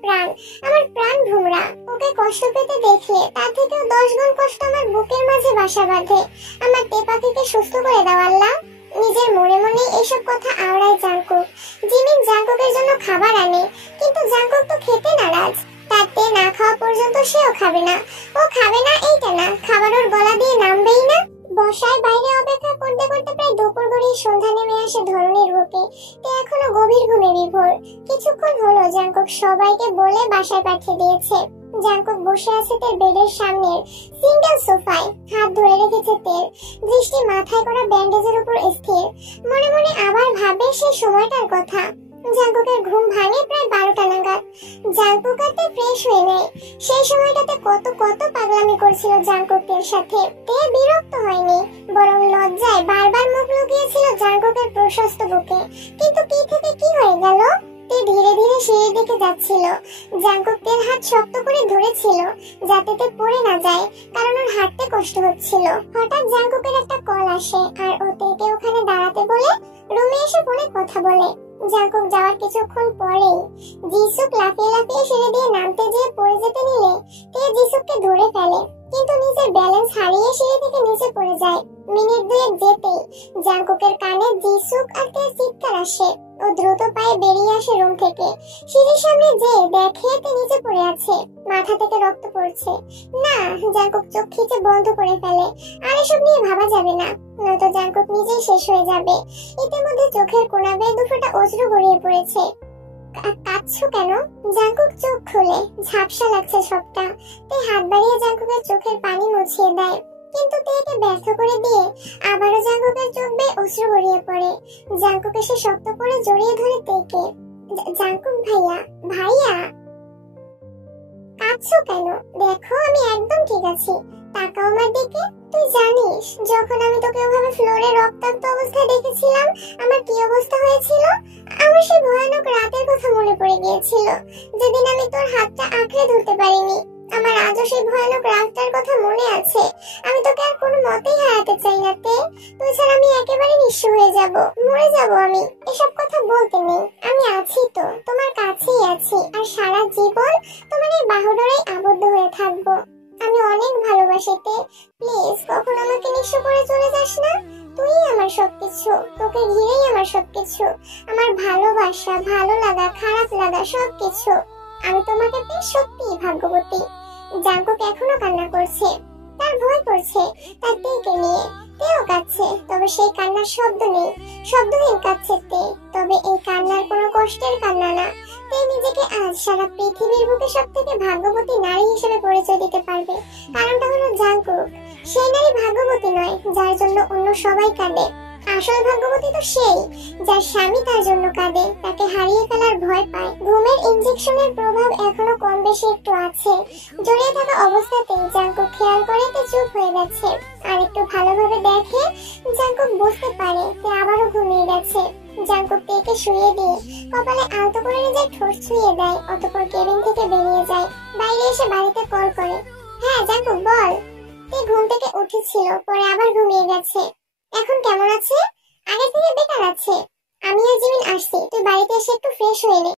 প্রাণ ভুমরা ওকে কষ্ট পেতে দেখলে তার থেকেও 10 গুণ কষ্ট আমার বুকের মাঝে বাসা বাঁধে। আমার টেপাকে সুস্থ করে দাও আল্লাহ। নিজের মনে মনে এইসব কথা আওড়ায় জাঙ্কুক। জিমিন জাঙ্কুকের জন্য খাবার আনে, কিন্তু জাঙ্কুক তো খেতে নারাজ। তার তে না খাওয়া পর্যন্ত সেও খাবে না। ও খাবে না এইটা না, খাবার ওর গলা দিয়ে নামবেই না। বসায় বাইরে অপেক্ষা করতে করতে প্রায় দুপুর গড়িয়ে সন্ধ্যা নেমে আসে ধরনীর বুকে। তে এখনো গভীর ঘুমে বিভোর। কিছুক্ষণ হলো জাঙ্কুক সবাইকে বলে বাসায় পাঠিয়ে দিয়েছে। জাঙ্কুক বসে আছে তার বেডের সামনে সিঙ্গেল সোফায়। হাত ধরে রেখেছে তের, দৃষ্টি মাথায় করা ব্যান্ডেজের উপর স্থির। মনে মনে আবার ভাবে সেই সময়টার কথা। জাঙ্কুকের ঘুম ভাঙে প্রায় 12টা নাগাদ। জাঙ্কুক আতে ফ্রেশ হয়ে নেয়। সেই সময়টাতে কত পাগলামি করছিল জাঙ্কুকের সাথে। তে বিরক্ত হয়নি, বরং লজ্জায় বারবার মুখ লুকিয়েছিল জাঙ্কুকের প্রশস্ত বুকে। কিন্তু কি থেকে কি হয়ে গেল? তে ধীরে ধীরে সিঁড়ির দিকে যাচ্ছিল। জাঙ্কুক তের হাত শক্ত করে ধরেছিল যাতে তে পড়ে না যায়, কারণ ওর হাঁটতে কষ্ট হচ্ছিল। হঠাৎ জাঙ্কুকের একটা কল আসে আর ও তেকে ওখানে দাঁড়াতে বলে রুমে এসে ফোনে কথা বলে। জাঙ্কুক যাওয়ার কিছুক্ষণ পরেই জিসুক লাফিয়ে লাফিয়ে সিঁড়ি দিয়ে নামতে যেয়ে পড়ে যেতে নিলে তে জিসুককে ধরে ফেলে, কিন্তু নিজের ব্যালেন্স হারিয়ে সিঁড়ি থেকে নিচে পড়ে যায়। মিনিট দুয়েক যেতেই জাঙ্কুকের কানে জিসুক আর তের চিৎকার আসে। ও দ্রুত পায়ে বেরিয়ে আসে রুম থেকে। সিঁড়ির সামনে যে দেখে তে নিচে পড়ে আছে, মাথা থেকে রক্ত পড়ছে। না, জাঙ্কুক চোখ খিচে বন্ধ করে ফেলে। আর এসব নিয়ে ভাবা যাবে না, নয়তো জাঙ্কুক নিজেই শেষ হয়ে যাবে। ইতিমধ্যে চোখের কোণা বেয়ে দুফোঁটা অশ্রু গড়িয়ে পড়েছে। কাঁদছো কেন? জাঙ্কুক চোখ খুলে, ঝাপসা লাগছে সবটা। তে হাত বাড়িয়ে জাঙ্কুকের চোখের পানি মুছিয়ে দেয়, কিন্তু তেকে ব্যর্থ করে দিয়ে আবারও জাঙ্কুকের চোখ বেয়ে অশ্রু গড়িয়ে পড়ে। জাঙ্কুক এসে শক্ত করে জড়িয়ে ধরে তেকে। জাঙ্কুক ভাইয়া, ভাইয়া কাঁদছো কেন? দেখো আমি একদম ঠিক আছি, তাকাও আমার দিকে। তুই জানিস যখন আমি তোকে ওভাবে ফ্লোরে রক্তাক্ত অবস্থায় দেখেছিলাম আমার কি অবস্থা হয়েছিল? আমার সেই ভয়ানক রাতের কথা মনে পড়ে গিয়েছিল, যেদিন আমি তোর হাতটা আঁকড়ে ধরতে পারিনি। আমার আজও সেই ভয়ানক রাতটার কথা মনে আছে। আমি তোকে আর কোনো মতেই হারাতে চাই না তে। তুই ছাড়া আমি একেবারে নিঃস্ব হয়ে যাব, মরে যাব আমি। এসব কথা বলতে নেই, আমি আছি তো, তোমার কাছেই আছি, আর সারা জীবন তোমার এই বাহুডোরেই আবদ্ধ হয়ে থাকবো। আমি অনেক ভালোবাসি তে, প্লিজ কখন আমাকে নিঃস্ব করে চলে যাস না। তুই আমার সবকিছু, তোকে ঘিরেই আমার সবকিছু, আমার ভালোবাসা, ভালো লাগা, খারাপ লাগা সবকিছু। আমি তোমাকে পেয়ে সত্যিই ভাগ্যবতী। জাঙ্কুক এখনো কান্না করছে, তার ভয় করছে তার তেকে নিয়ে। তেও কাঁদছে, তবে সেই কান্নার শব্দ নেই, শব্দহীন কাঁদছে তে। তবে এই কান্নার কোনো কষ্টের কান্না না। তে নিজেকে আজ সারা পৃথিবীর বুকে সব থেকে ভাগ্যবতী নারী হিসেবে পরিচয় দিতে পারবে। কারণটা হলো জাঙ্কুক সেই নারী ভাগ্যবতী নয় যার জন্য অন্য সবাই কাঁদে। আসল ভাগ্যবতী তো সেই যার স্বামী তার জন্য কাঁদে, তাকে হারিয়ে ফেলার ভয় পায়। ঘুমের ইনজেকশনের প্রভাব এখনো কম বেশি একটু আছে। জড়িয়ে থাকা অবস্থাতেই জাঙ্কুক খেয়াল করে তে চুপ হয়ে গেছে। আর একটু ভালোভাবে দেখে জাঙ্কুক বুঝতে পারে তে আবারও ঘুমিয়ে গেছে। জাঙ্কুক তেকে শুয়ে দিয়ে কপালে আলতো করে নিজের ঠোঁট ছুঁয়ে দেয়, অতঃপর কেবিন থেকে বেরিয়ে যায়। বাইরে এসে বাড়িতে কল করে। হ্যাঁ জাঙ্কুক বল। তে ঘুম থেকে উঠেছিল, পরে আবার ঘুমিয়ে গেছে। এখন কেমন আছে? আগে থেকে বেটার আছে। আমি আর জিমিন আসছি, তুই বাড়িতে এসে একটু ফ্রেশ হয়ে নে।